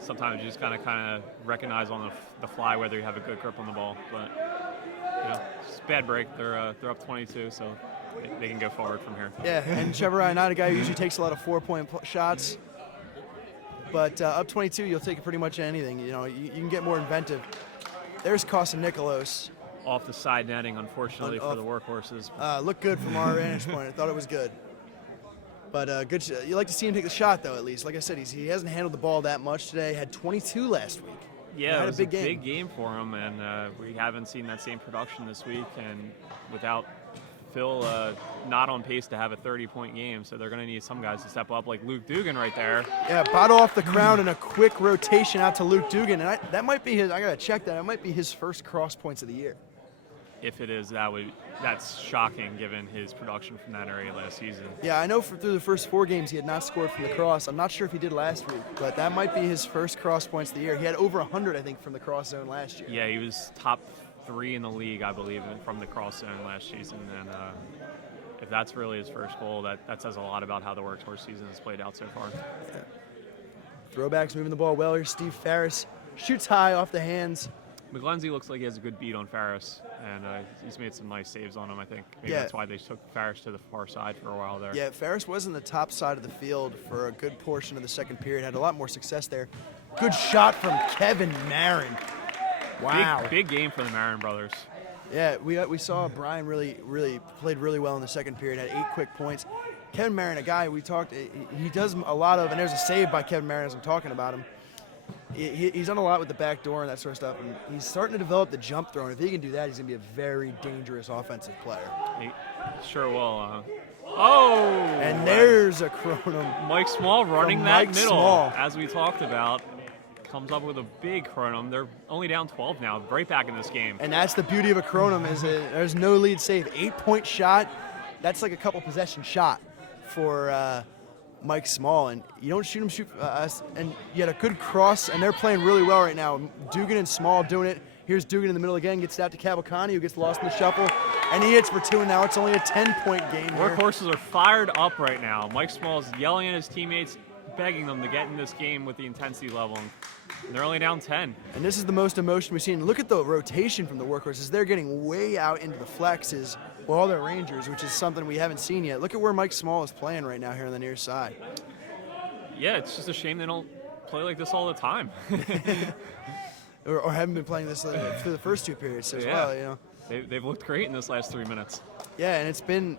Sometimes you just kind of recognize on the fly whether you have a good grip on the ball, but it's a bad break. They're up 22, so they can go forward from here. Yeah, and Chavarria, not a guy who usually takes a lot of 4-point shots. But up 22, you'll take pretty much anything. You can get more inventive. There's Kostanikolos. Off the side netting, unfortunately, for the Workhorses. Looked good from our vantage point. I thought it was good. But good. You like to see him take the shot, though, at least. Like I said, he hasn't handled the ball that much today. Had 22 last week. Yeah, it was a big game for him, and we haven't seen that same production this week. And without Phil not on pace to have a 30-point game, so they're going to need some guys to step up, like Luke Dugan right there. Yeah, bottle off the crown and a quick rotation out to Luke Dugan. And that might be his, I got to check that, it might be his first cross points of the year. If it is, that's shocking given his production from that area last season. Yeah, I know through the first 4 games he had not scored from the cross. I'm not sure if he did last week, but that might be his first cross points of the year. He had over 100, I think, from the cross zone last year. Yeah, he was top 3 in the league, I believe, from the cross zone last season. And if that's really his first goal, that says a lot about how the Workhorse season has played out so far. Yeah. Throwbacks moving the ball well here. Steve Ferris shoots high off the hands. McGlenzie looks like he has a good beat on Ferris, and he's made some nice saves on him, I think. Maybe that's why they took Ferris to the far side for a while there. Yeah, Ferris was in the top side of the field for a good portion of the second period. Had a lot more success there. Good shot from Kevin Marin. Wow. Big game for the Marin brothers. Yeah, we saw Brian really played really well in the second period, had 8 quick points. Kevin Marin, a guy we talked, he does a lot of, and there's a save by Kevin Marin as I'm talking about him. He's done a lot with the back door and that sort of stuff, and he's starting to develop the jump throw, and if he can do that, he's going to be a very dangerous offensive player. He sure will. And there's a Kronum. Mike Small running that Mike middle, Small. as we talked about. Comes up with a big Kronum. They're only down 12 now, right back in this game. And that's the beauty of a Kronum, is there's no lead save. 8-point shot, that's like a couple possession shot for Mike Small, and you don't shoot us, and you had a good cross, and they're playing really well right now. Dugan and Small doing it. Here's Dugan in the middle again, gets it out to Cavalcani, who gets lost in the shuffle, and he hits for 2, and now it's only a 10-point game here. Workhorses are fired up right now. Mike Small is yelling at his teammates, begging them to get in this game with the intensity level. And they're only down 10. And this is the most emotion we've seen. Look at the rotation from the Workhorses. They're getting way out into the flexes with all their Rangers, which is something we haven't seen yet. Look at where Mike Small is playing right now here on the near side. Yeah, it's just a shame they don't play like this all the time. or haven't been playing this through the first 2 periods as well. They've looked great in this last 3 minutes. Yeah, and it's been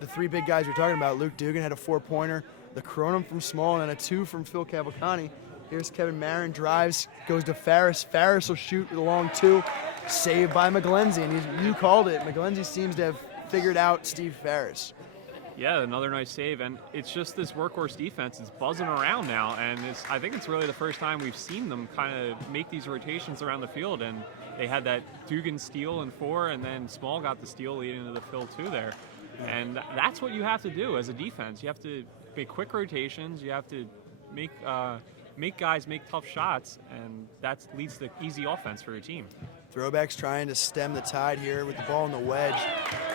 the 3 big guys you're talking about. Luke Dugan had a 4-pointer, the Kronum from Small, and then a 2 from Phil Cavalcani. Here's Kevin Marin, drives, goes to Ferris. Ferris will shoot along 2. Saved by McGlenzie, and you called it. McGlenzie seems to have figured out Steve Ferris. Yeah, another nice save, and it's just this Workhorse defense is buzzing around now, and I think it's really the first time we've seen them kind of make these rotations around the field, and they had that Dugan steal in 4, and then Small got the steal leading to the fill 2 there. And that's what you have to do as a defense. You have to make quick rotations, you have to make guys make tough shots, and that leads to easy offense for your team. Throwbacks trying to stem the tide here with the ball in the wedge.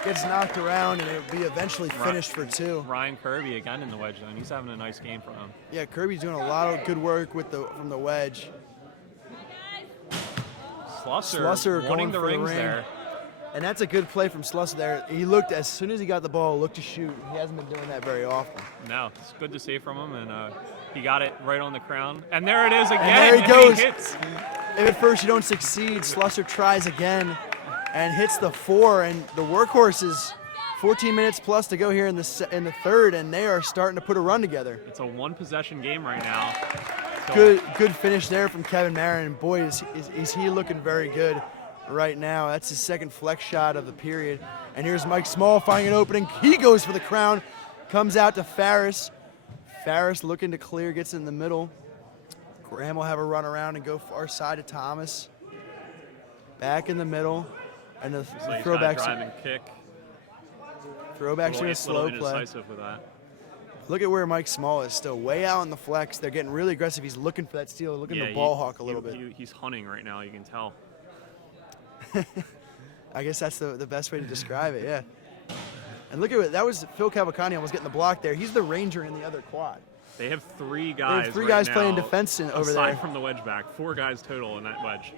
Gets knocked around, and it'll be eventually finished for 2. Ryan Kirby again in the wedge zone. He's having a nice game for him. Yeah, Kirby's doing a lot of good work from the wedge. Slusser wanting the rings there. And that's a good play from Slusser there. He looked, as soon as he got the ball, looked to shoot. He hasn't been doing that very often. No, it's good to see from him, and he got it right on the crown. And there it is again. And there he goes. He hits. If at first you don't succeed, Slusser tries again and hits the 4. And the Workhorses, 14 minutes plus to go here in the third, and they are starting to put a run together. It's a one-possession game right now. So good finish there from Kevin Marin. Boy, is he looking very good right now. That's his second flex shot of the period. And here's Mike Small finding an opening. He goes for the crown, comes out to Ferris. Ferris looking to clear, gets in the middle. Graham will have a run around and go far side to Thomas. Back in the middle. And the Throwbacks. Drive and kick. Throwbacks doing a slow play. Indecisive with that. Look at where Mike Small is still, way out in the flex. They're getting really aggressive. He's looking for that steal, looking to ball hawk a little bit. He's hunting right now, you can tell. I guess that's the best way to describe it, yeah. And look at it. That was Phil Cavalcante almost getting the block there. He's the ranger in the other quad. They have 3 guys. They have 3 guys playing defense over there. Aside from the wedge back, 4 guys total in that wedge.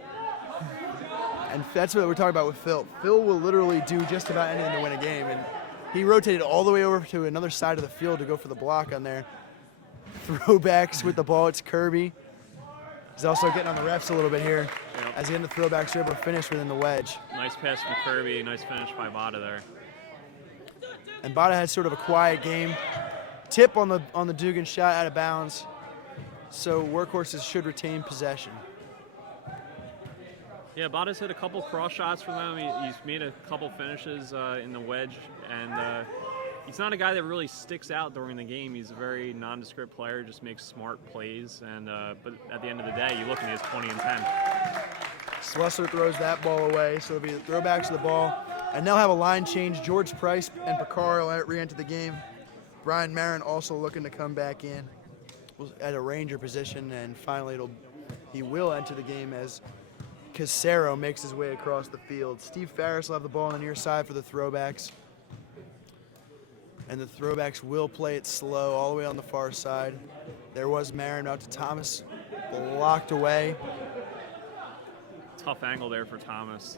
And that's what we're talking about with Phil. Phil will literally do just about anything to win a game. And he rotated all the way over to another side of the field to go for the block on there. Throwbacks with the ball. It's Kirby. He's also getting on the refs a little bit here. Yep. As the end of Throwbacks are able to finish within the wedge. Nice pass from Kirby. Nice finish by Bada there. And Bada had sort of a quiet game. Tip on the Dugan shot out of bounds. So Workhorses should retain possession. Yeah, Bada's hit a couple cross shots for them. He's made a couple finishes in the wedge, and he's not a guy that really sticks out during the game. He's a very nondescript player, just makes smart plays. And but at the end of the day, you look and he has 20 and 10. Slusser throws that ball away, so it'll be the Throwbacks to the ball. And they'll have a line change. George Price and Picard will re-enter the game. Brian Marin also looking to come back in at a ranger position, and finally he will enter the game as Casero makes his way across the field. Steve Ferris will have the ball on the near side for the Throwbacks. And the Throwbacks will play it slow all the way on the far side. There was Marin out to Thomas, blocked away. Tough angle there for Thomas.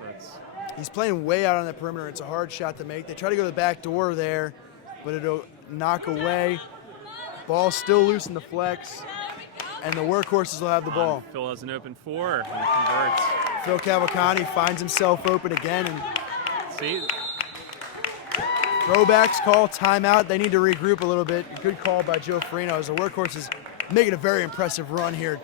He's playing way out on the perimeter. It's a hard shot to make. They try to go to the back door there, but it'll knock away. Ball still loose in the flex, and the Workhorses will have the ball. Phil has an open 4 and converts. Phil Cavalcante finds himself open again, and See? Throwbacks call timeout. They need to regroup a little bit. Good call by Joe Farino as the Workhorses making a very impressive run here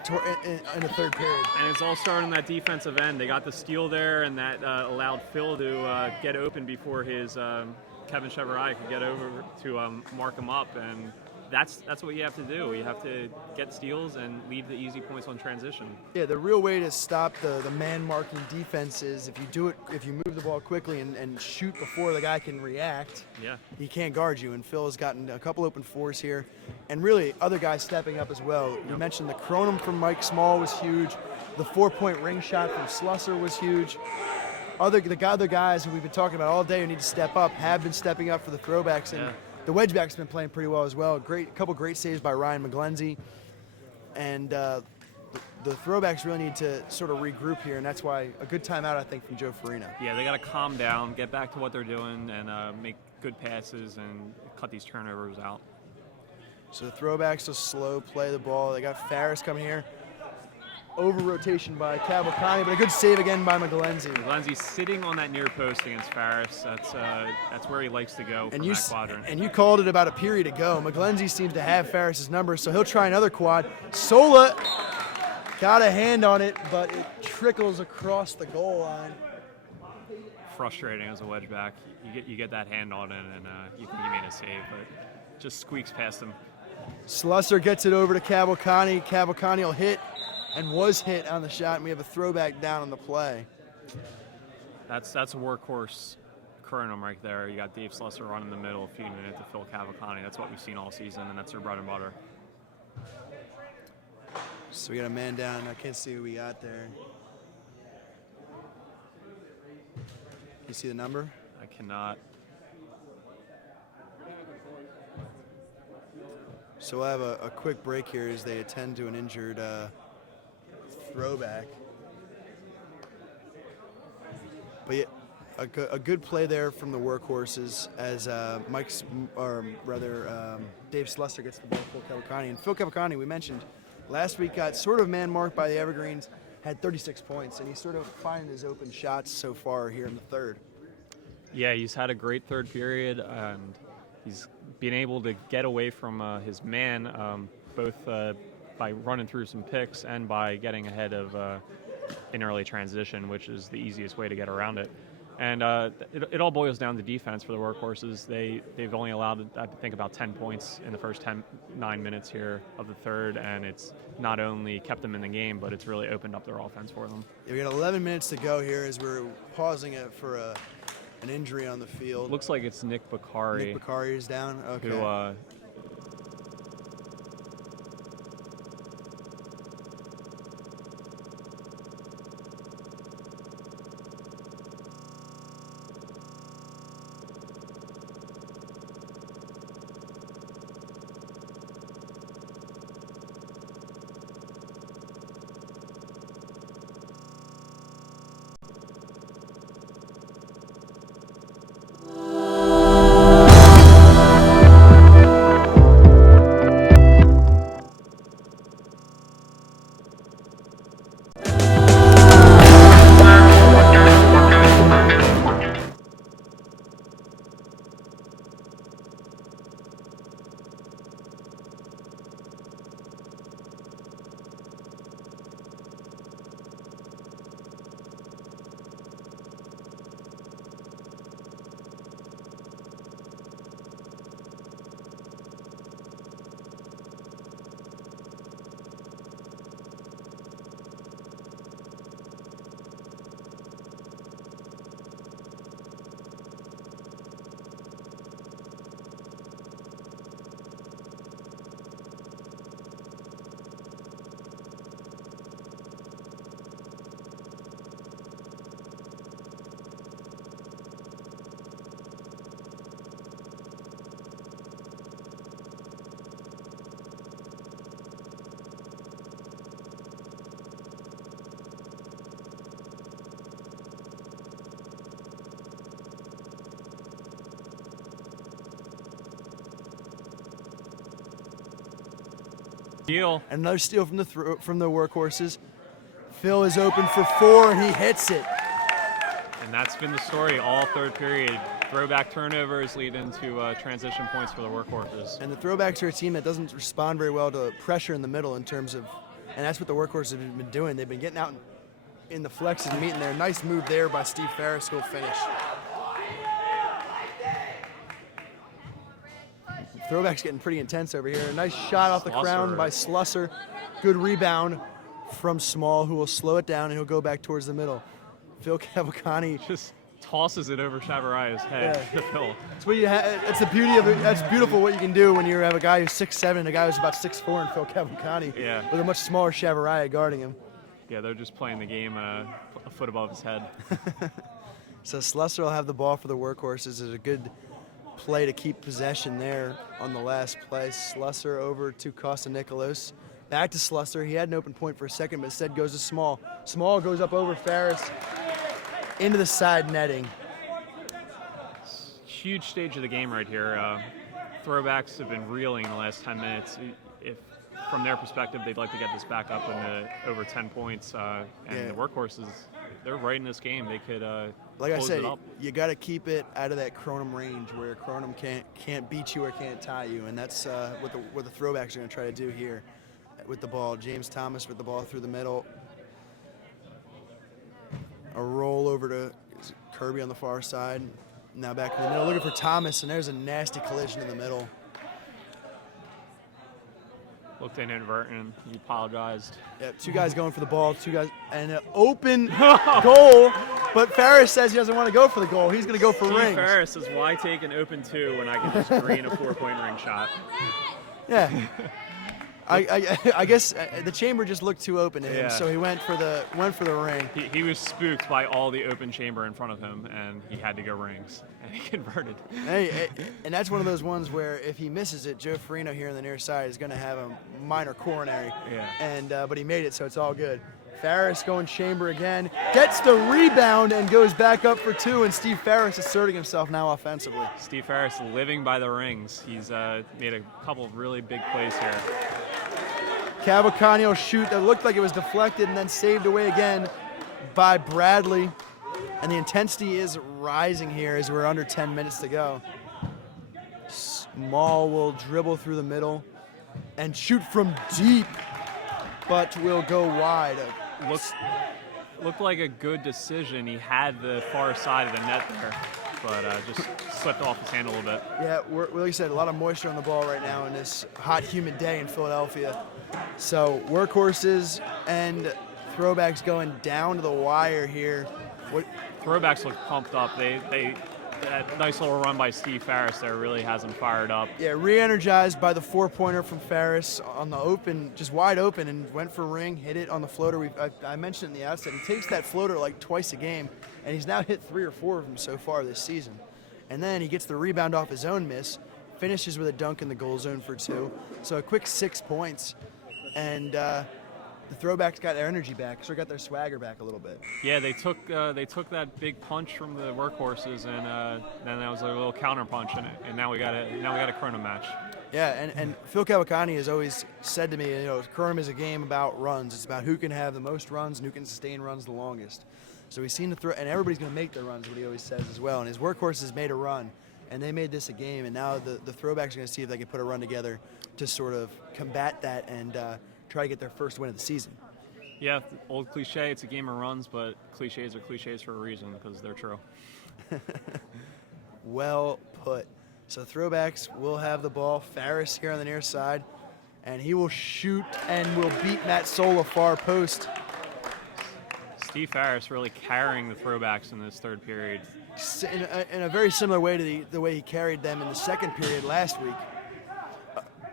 in the third period. And it's all started on that defensive end. They got the steal there, and that allowed Phil to get open before his Kevin Chevrolet could get over to mark him up. And that's what you have to do. You have to get steals and lead the easy points on transition. Yeah, the real way to stop the man-marking defense is if you move the ball quickly and shoot before the guy can react. Yeah. He can't guard you, and Phil has gotten a couple open 4s here. And really, other guys stepping up as well. Yep. You mentioned the Kronum from Mike Small was huge. The 4-point ring shot from Slusser was huge. The other guys who we've been talking about all day who need to step up have been stepping up for the Throwbacks. And the Wedgeback's been playing pretty well as well. Couple great saves by Ryan McGlenzie. And the Throwbacks really need to sort of regroup here, and that's why a good timeout, I think, from Joe Farino. Yeah, they got to calm down, get back to what they're doing, and make good passes and cut these turnovers out. So the Throwbacks will slow play the ball. They got Ferris coming here. Over rotation by Cavalcante, but a good save again by McGlenzie. McGlenzie's sitting on that near post against Ferris. That's where he likes to go from that quadrant. And you called it about a period ago. McGlenzie seems to have Ferris's number, so he'll try another quad. Sola Got a hand on it, but it trickles across the goal line. Frustrating as a wedge back. You get that hand on it, and you think you made a save, but it just squeaks past him. Slusser gets it over to Cavalcante. Cavalcante will hit and was hit on the shot, and we have a throwback down on the play. That's a workhorse Kronum right there. You got Dave Slusser running the middle, feeding it to Phil Cavalcante. That's what we've seen all season, and that's their bread and butter. So we got a man down. I can't see who we got there. You see the number? I cannot. So we'll have a quick break here as they attend to an injured throwback. But yeah, a good play there from the Workhorses as Dave Slusser gets the ball to Phil Cavalcante. And Phil Cavalcante, we mentioned last week, got sort of man-marked by the Evergreens, had 36 points, and he's sort of finding his open shots so far here in the third. Yeah, he's had a great third period, and he's been able to get away from his man, both by running through some picks and by getting ahead of an early transition, which is the easiest way to get around it. And it all boils down to defense for the Workhorses. They've only allowed, I think, about 10 points in the first 9 minutes here of the third, and it's not only kept them in the game, but it's really opened up their offense for them. Yeah, we got 11 minutes to go here as we're pausing it for an injury on the field. Looks like it's Nick Bakari. Nick Bakari is down? Okay. Who, steal. Another steal from the Workhorses. Phil is open for 4, and he hits it. And that's been the story all third period. Throwback turnovers lead into transition points for the Workhorses. And the Throwbacks are a team that doesn't respond very well to pressure in the middle in terms of, and that's what the Workhorses have been doing. They've been getting out in the flexes and meeting there. Nice move there by Steve Ferris, who'll finish. Throwback's getting pretty intense over here. Nice shot off the crown by Slusser. Good rebound from Small, who will slow it down, and he'll go back towards the middle. Phil Cavalcante just tosses it over Chavaraya's head to Phil. That's what you that's the beauty of it. That's beautiful what you can do when you have a guy who's 6'7" and a guy who's about 6'4" and Phil Cavalcante with a much smaller Chavaraya guarding him. Yeah, they're just playing the game a foot above his head. So Slusser will have the ball for the Workhorses. It's a good play to keep possession there on the last play. Slusser over to Costa-Nicolas. Back to Slusser. He had an open point for a second, but instead goes to Small. Small goes up over Ferris into the side netting. Huge stage of the game right here. Throwbacks have been reeling in the last 10 minutes. If from their perspective, they'd like to get this back up into over 10 points. And the Workhorses, they're right in this game. They could like I said, it up. You got to keep it out of that Kronum range where Kronum can't beat you or can't tie you, and that's what the Throwbacks are going to try to do here. with the ball. James Thomas with the ball through the middle. A roll over to Kirby on the far side. Now back in the middle, looking for Thomas, and there's a nasty collision in the middle. Looked inadvertent. He apologized. Yeah, two guys going for the ball, two guys, and an open goal. But Ferris says he doesn't want to go for the goal. He's going to go for rings. Ferris says, why take an open 2 when I can just green a 4-point ring shot? Yeah. I guess the chamber just looked too open to him, so he went for the ring. He was spooked by all the open chamber in front of him, and he had to go rings, and he converted. Hey, and that's one of those ones where if he misses it, Joe Farino here on the near side is going to have a minor coronary. Yeah. And but he made it, so it's all good. Farris going chamber again, gets the rebound and goes back up for 2, and Steve Farris asserting himself now offensively. Steve Farris living by the rings. He's made a couple of really big plays here. Cavalcanio shoot that looked like it was deflected and then saved away again by Bradley. And the intensity is rising here as we're under 10 minutes to go. Small will dribble through the middle and shoot from deep, but will go wide. Looked like a good decision. He had the far side of the net there, but just slipped off his hand a little bit. Yeah, like you said, a lot of moisture on the ball right now in this hot, humid day in Philadelphia. So Workhorses and Throwbacks going down to the wire here. Throwbacks look pumped up. That nice little run by Steve Farris there really has him fired up. Yeah, re-energized by the 4-pointer from Farris on the open, just wide open, and went for ring, hit it on the floater. I mentioned it in the outset, he takes that floater like twice a game, and he's now hit 3 or 4 of them so far this season. And then he gets the rebound off his own miss, finishes with a dunk in the goal zone for 2. So a quick 6 points, and the Throwbacks got their energy back, so got their swagger back a little bit. Yeah, they took that big punch from the Workhorses, and then that was a little counter punch, and now we got a Kronum match. Yeah, and Phil Cavalcani has always said to me, Kronum is a game about runs. It's about who can have the most runs and who can sustain runs the longest. So we've seen and everybody's going to make their runs, what he always says as well. And his Workhorses made a run, and they made this a game, and now the Throwbacks are going to see if they can put a run together to sort of combat that and try to get their first win of the season. Yeah, old cliche, it's a game of runs, but cliches are cliches for a reason because they're true. Well put. So Throwbacks will have the ball. Farris here on the near side, and he will shoot and will beat Matt Sola far post. Steve Farris really carrying the Throwbacks in this third period. In a very similar way to the way he carried them in the second period last week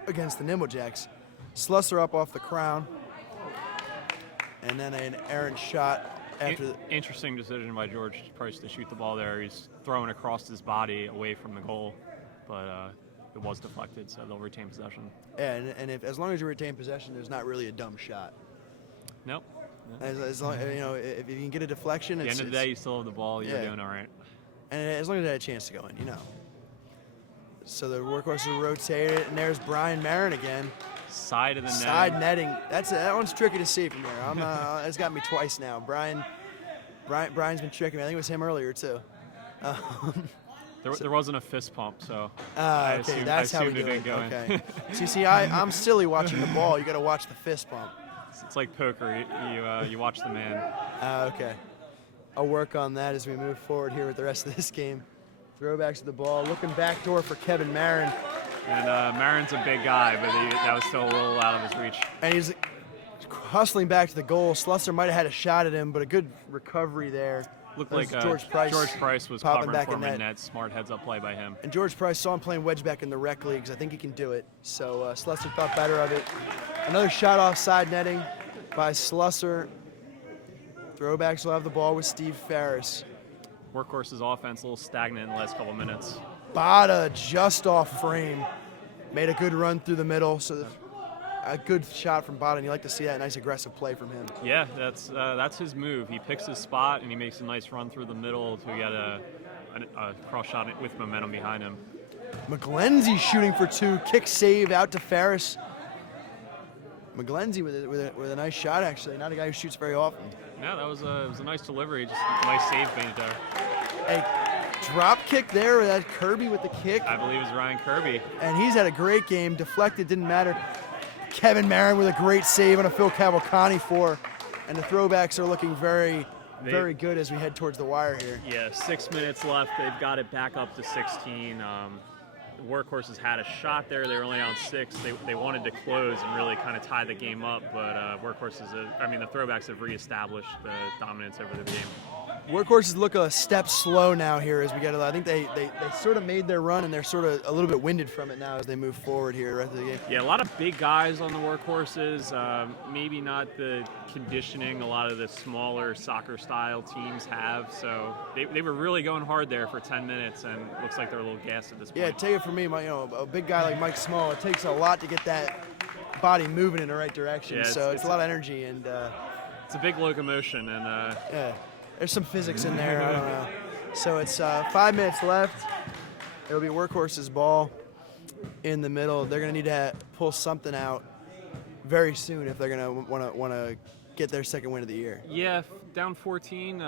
against the Nimble Jacks. Slusser up off the crown, and then an errant shot after. Interesting decision by George Price to shoot the ball there. He's throwing across his body away from the goal, but it was deflected, so they'll retain possession. Yeah, and as long as you retain possession, there's not really a dumb shot. Nope. As long if you can get a deflection, at the end of the day, you still have the ball. You're doing all right. And as long as they had a chance to go in, So the Workhorses rotate it, and there's Brian Marin again. Side of the net. Side netting. That one's tricky to see from there. It's got me twice now. Brian's been tricking me. I think it was him earlier too. There wasn't a fist pump, so okay, that's how we do it. Okay. See, I'm silly watching the ball. You got to watch the fist pump. It's like poker. You watch the man. Okay. I'll work on that as we move forward here with the rest of this game. Throwbacks to the ball, looking backdoor for Kevin Marin. And Marin's a big guy, but that was still a little out of his reach. And he's hustling back to the goal. Slusser might have had a shot at him, but a good recovery there. Looked like George Price was popping covering back for him in in net. Smart heads-up play by him. And George Price saw him playing wedge back in the rec leagues. I think he can do it. So Slusser thought better of it. Another shot off side netting by Slusser. Throwbacks will have the ball with Steve Farris. Workhorses offense a little stagnant in the last couple of minutes. Bada just off frame. Made a good run through the middle. So a good shot from Bada, and you like to see that nice aggressive play from him. Yeah, that's his move. He picks his spot, and he makes a nice run through the middle to get a cross shot with momentum behind him. McGlenzie shooting for 2. Kick save out to Farris. McGlenzie with a nice shot, actually. Not a guy who shoots very often. Yeah, it was a nice delivery. Just a nice save made there. A drop kick there with that Kirby with the kick. I believe it was Ryan Kirby. And he's had a great game. Deflected, didn't matter. Kevin Marin with a great save on a Phil Cavalcante for, and the Throwbacks are looking very good as we head towards the wire here. Yeah, 6 minutes left. They've got it back up to 16. The Workhorses had a shot there. They were only down 6. They wanted to close and really kind of tie the game up, but the Throwbacks have reestablished the dominance over the game. Workhorses look a step slow now here as we get. I think they sort of made their run, and they're sort of a little bit winded from it now as they move forward here the rest of the game. Yeah, a lot of big guys on the Workhorses. Maybe not the conditioning a lot of the smaller soccer-style teams have. So they were really going hard there for 10 minutes, and it looks like they're a little gassed at this point. Yeah, take it from me, a big guy like Mike Small, it takes a lot to get that body moving in the right direction. Yeah, so it's a lot of energy, and it's a big locomotion, and yeah. There's some physics in there, I don't know. So it's 5 minutes left. It'll be Workhorses' ball in the middle. They're going to need to pull something out very soon if they're going to want to get their second win of the year. Yeah, down 14,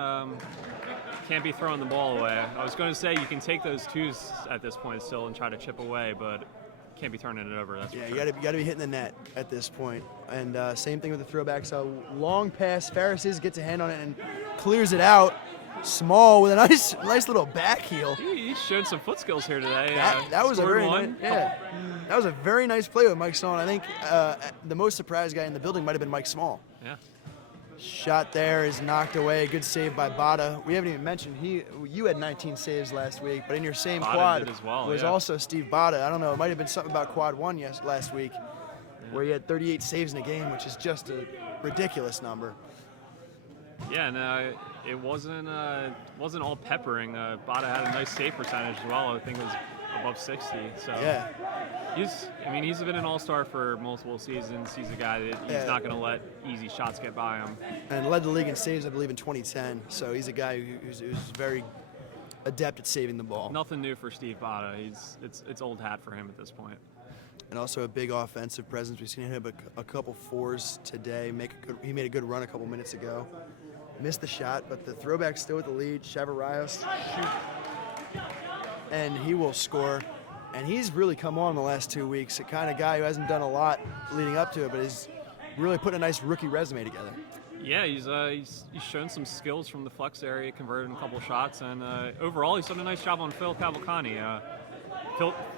can't be throwing the ball away. I was going to say you can take those twos at this point still and try to chip away, but can't be turning it over. That's yeah, for sure. you got to be hitting the net at this point. And same thing with the Throwbacks. A long pass. Ferris gets a hand on it and clears it out. Small with a nice little back heel. He showed some foot skills here today. That was a very one. That was a very nice play with Mike Small. I think the most surprised guy in the building might have been Mike Small. Yeah. Shot there is knocked away. Good save by Bada. We haven't even mentioned you had 19 saves last week, but in your same Bada quad did as well, was also Steve Bada. I don't know. It might have been something about quad 1 last week, where he had 38 saves in a game, which is just a ridiculous number. Yeah, no, it wasn't all peppering. Bada had a nice save percentage as well. I think it was above 60. So yeah, he's been an all-star for multiple seasons. He's a guy that he's not going to let easy shots get by him. And led the league in saves, I believe, in 2010. So he's a guy who's very adept at saving the ball. Nothing new for Steve Bada. It's old hat for him at this point. And also a big offensive presence. We've seen him have a couple fours today. He made a good run a couple minutes ago. Missed the shot, but the Throwback's still with the lead. Chavarrios, and he will score. And he's really come on the last 2 weeks. A kind of guy who hasn't done a lot leading up to it, but he's really put a nice rookie resume together. Yeah, he's shown some skills from the flex area, converted a couple shots, and overall he's done a nice job on Phil Cavalcante.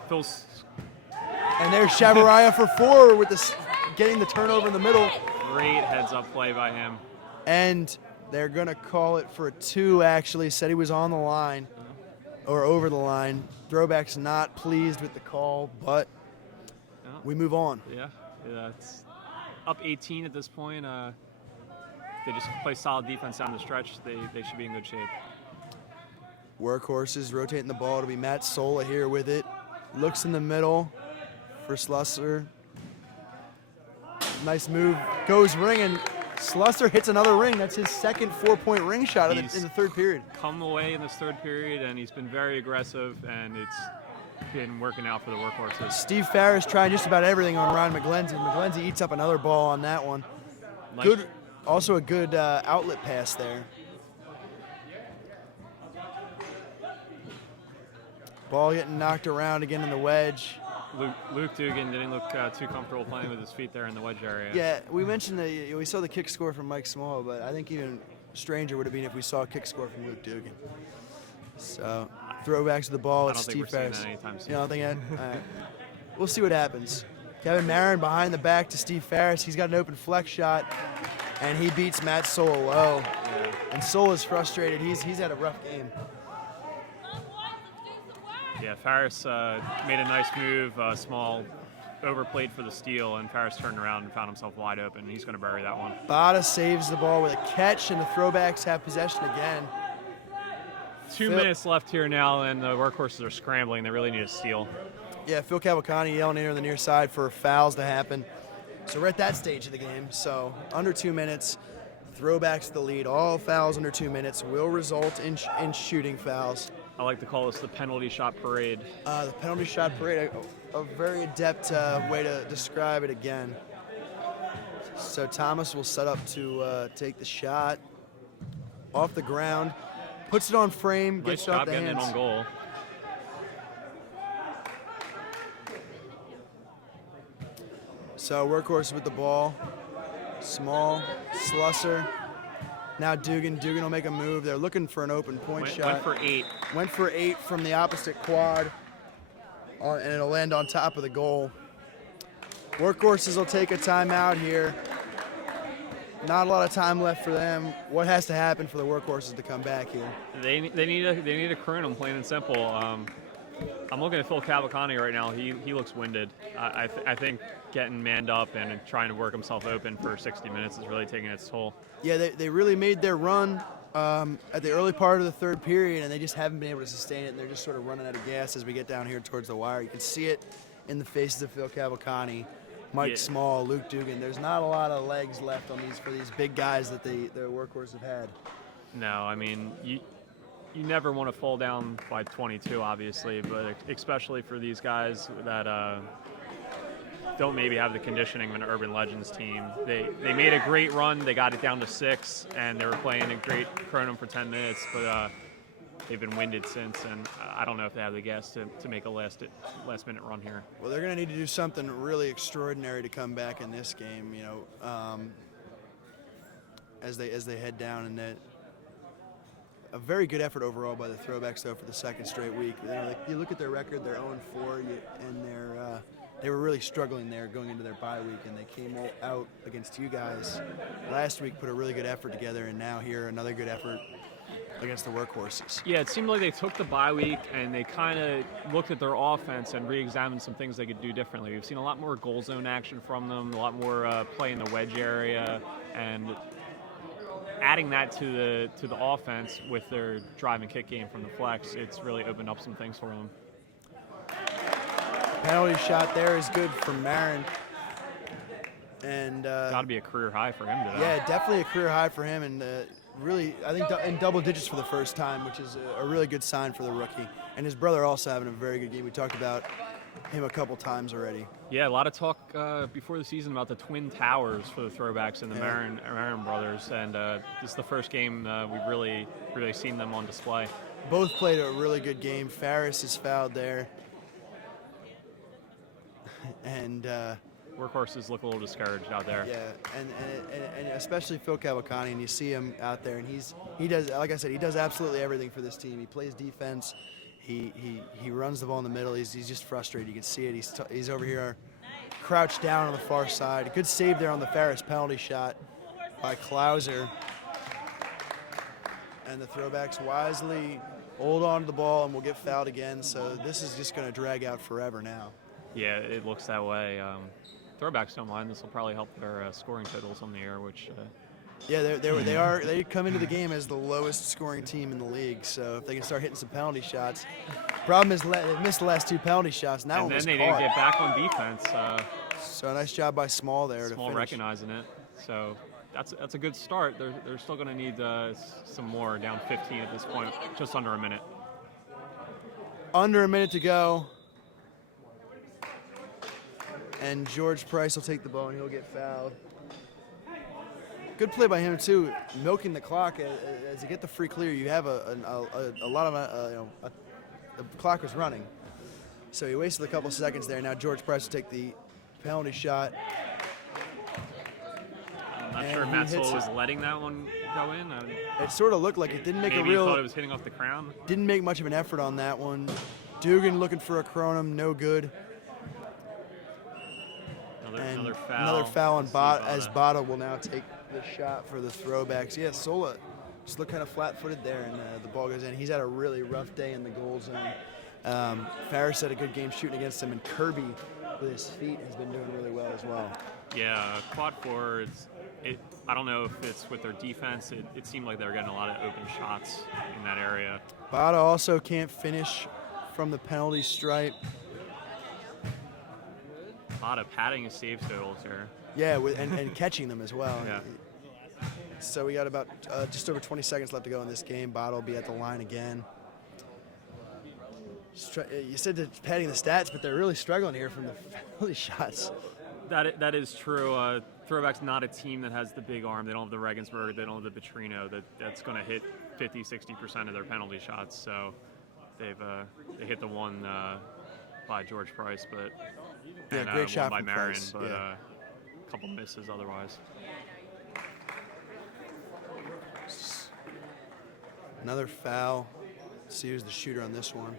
Phil's. And there's Chavarria for 4 with getting the turnover in the middle. Great heads-up play by him. And they're going to call it for 2, actually. Said he was on the line or over the line. Throwback's not pleased with the call, but we move on. Yeah, it's up 18 at this point. They just play solid defense down the stretch. They should be in good shape. Workhorses rotating the ball. It'll be Matt Sola here with it. Looks in the middle for Slusser. Nice move. Goes ringing. Slusser hits another ring. That's his second 4-point ring shot in the third period. Come away in this third period, and he's been very aggressive, and it's been working out for the Workhorses. Steve Farris trying just about everything on Ryan McGlenzy. McGlenzy eats up another ball on that one. Nice. Good, also a good outlet pass there. Ball getting knocked around again in the wedge. Luke Dugan didn't look too comfortable playing with his feet there in the wedge area. Yeah, we mentioned we saw the kick score from Mike Small, but I think even stranger would have been if we saw a kick score from Luke Dugan. So, throwbacks to the ball. It's Steve Farris. You don't think that? All right. We'll see what happens. Kevin Marin behind the back to Steve Farris. He's got an open flex shot, and he beats Matt Sola low. Yeah. And Sola's frustrated. He's had a rough game. Yeah, Farris made a nice move, Small overplayed for the steal, and Farris turned around and found himself wide open. He's going to bury that one. Bada saves the ball with a catch, and the Throwbacks have possession again. 2 minutes left here now, and the Workhorses are scrambling. They really need a steal. Yeah, Phil Cavalcante yelling in on the near side for fouls to happen. So we're at that stage of the game. So under 2 minutes, Throwbacks to the lead. All fouls under 2 minutes will result in shooting fouls. I like to call this the penalty shot parade. The penalty shot parade, a very adept way to describe it again. So Thomas will set up to take the shot off the ground, puts it on frame, gets it off the hands. Nice job getting it on goal. So Workhorses with the ball. Small, Slusser. Now Dugan. Dugan will make a move. They're looking for an open point shot. Went for 8. Went for 8 from the opposite quad. And it'll land on top of the goal. Workhorses will take a timeout here. Not a lot of time left for them. What has to happen for the Workhorses to come back here? They need a Kronum, plain and simple. I'm looking at Phil Cavalcante right now. He looks winded. I think getting manned up and trying to work himself open for 60 minutes is really taking its toll. Yeah, they really made their run at the early part of the third period, and they just haven't been able to sustain it, and they're just sort of running out of gas as we get down here towards the wire. You can see it in the faces of Phil Cavalcante, Mike Small, Luke Dugan. There's not a lot of legs left on for these big guys that the Workhorses have had. No, I mean, you never want to fall down by 22, obviously, but especially for these guys that don't maybe have the conditioning of an Urban Legends team. They made a great run. They got it down to 6, and they were playing a great Kronum for 10 minutes, but they've been winded since, and I don't know if they have the gas to make a last-minute run here. Well, they're going to need to do something really extraordinary to come back in this game, you know, as they head down, and that. A very good effort overall by the Throwbacks, though, for the second straight week. You know, you look at their record; they're 0-4, and they were really struggling there going into their bye week, and they came out against you guys last week, put a really good effort together, and now here another good effort against the Workhorses. Yeah, it seemed like they took the bye week and they kind of looked at their offense and re-examined some things they could do differently. We've seen a lot more goal zone action from them, a lot more play in the wedge area, and adding that to the offense with their drive and kick game from the flex, it's really opened up some things for them. Penalty shot there is good from Marin. And got to be a career high for him today. Yeah, definitely a career high for him, and really, I think in double digits for the first time, which is a really good sign for the rookie. And his brother also having a very good game. We talked about him a couple times already. Yeah, a lot of talk before the season about the twin towers for the Throwbacks and the Marin brothers, and this is the first game we've really seen them on display. Both played a really good game. Farris is fouled there. And Workhorses look a little discouraged out there. Yeah, and especially Phil Cavalcante, and you see him out there, and he does, like I said, he does absolutely everything for this team. He plays defense. He runs the ball in the middle. He's just frustrated. You can see it. He's over here crouched down on the far side. A good save there on the Farris penalty shot by Klauser. And the Throwbacks wisely hold on to the ball and will get fouled again. So this is just going to drag out forever now. Yeah, it looks that way. Throwbacks don't mind. This will probably help their scoring totals on the air, which. Yeah, they come into the game as the lowest scoring team in the league. So if they can start hitting some penalty shots, problem is they missed the last 2 penalty shots. And then they didn't get back on defense. So nice job by Small there. Small recognizing it. So that's a good start. They're still going to need some more. Down 15 at this point, just under a minute. Under a minute to go. And George Price will take the ball and he'll get fouled. Good play by him too, milking the clock as you get the free clear. You have a lot of the clock was running, so he wasted a couple seconds there. Now George Price will take the penalty shot. I'm not sure Matt Soul was letting that one go in. It sort of looked like it didn't make maybe a real. He thought it was hitting off the crown. Didn't make much of an effort on that one. Dugan looking for a Kronum, no good. Another foul. Another foul on Bada, as Bada will now take the shot for the Throwbacks. Yeah, Sola just looked kind of flat-footed there, and the ball goes in. He's had a really rough day in the goal zone. Farris had a good game shooting against him, and Kirby, with his feet, has been doing really well as well. Yeah, quad forwards, I don't know if it's with their defense. It seemed like they were getting a lot of open shots in that area. Bada also can't finish from the penalty stripe. A lot of padding his save totals here. Yeah, and catching them as well. Yeah. So we got about just over 20 seconds left to go in this game. Bada will be at the line again. You said that padding the stats, but they're really struggling here from the penalty shots. That is true. Throwback's not a team that has the big arm. They don't have the Regensburg. They don't have the Petrino that's going to hit 50-60% of their penalty shots. So they hit the one by George Price, but great shot by from Marion. Price. But yeah. a couple misses otherwise. Another foul. Let's see who's the shooter on this one.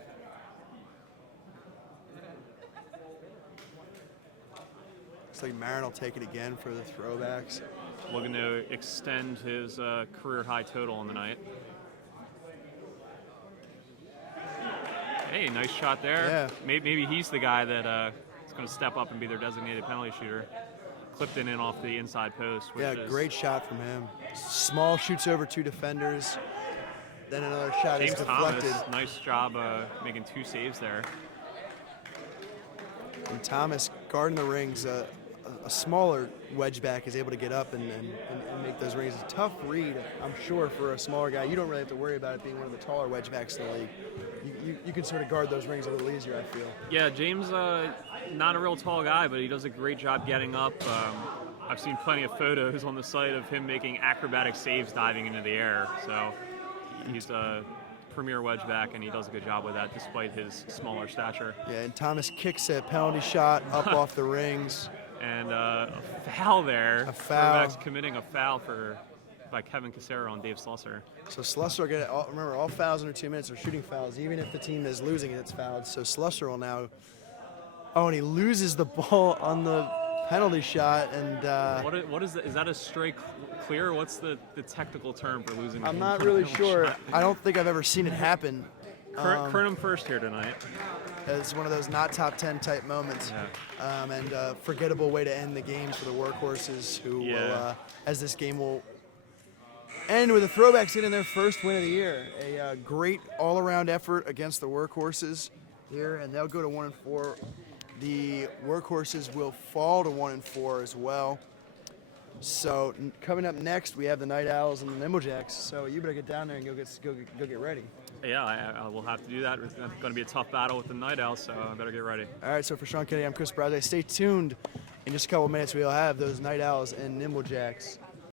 Looks like Marin will take it again for the Throwbacks. Looking to extend his career high total on the night. Hey, nice shot there. Yeah. Maybe he's the guy that is going to step up and be their designated penalty shooter. Clipped it in off the inside post. Which Yeah, is great shot from him. Small shoots over 2 defenders. Then another shot is James deflected. Thomas, nice job making 2 saves there. And Thomas guarding the rings. A smaller wedge back is able to get up and make those rings. A tough read, I'm sure, for a smaller guy. You don't really have to worry about it being one of the taller wedge backs in the league. You can sort of guard those rings a little easier, I feel. Yeah, James, not a real tall guy, but he does a great job getting up. I've seen plenty of photos on the site of him making acrobatic saves diving into the air. So he's a premier wedge back, and he does a good job with that despite his smaller stature. Yeah, and Thomas kicks a penalty shot up off the rings. And a foul there. A foul. Throwbacks committing a foul by Kevin Casero on Dave Slusser. So Slusser will get it. Remember, all fouls under 2 minutes are shooting fouls. Even if the team is losing, it's fouled. So Slusser will now. Oh, and he loses the ball on the penalty shot. And What is that? Is that a straight clear? What's the technical term for losing? I'm not really sure. I don't think I've ever seen it happen. Kronum first here tonight. It's one of those not top 10 type moments. Yeah. And a forgettable way to end the games for the Workhorses, who will, as this game will end with the Throwbacks getting their first win of the year. A great all-around effort against the Workhorses here, and they'll go to 1-4. The Workhorses will fall to 1-4 as well. So coming up next, we have the Night Owls and the Nimble Jacks. So you better get down there and go get ready. Yeah, I will have to do that. It's going to be a tough battle with the Night Owls, so I better get ready. All right, so for Sean Kennedy, I'm Chris Bradley. Stay tuned. In just a couple minutes, we'll have those Night Owls and Nimble Jacks.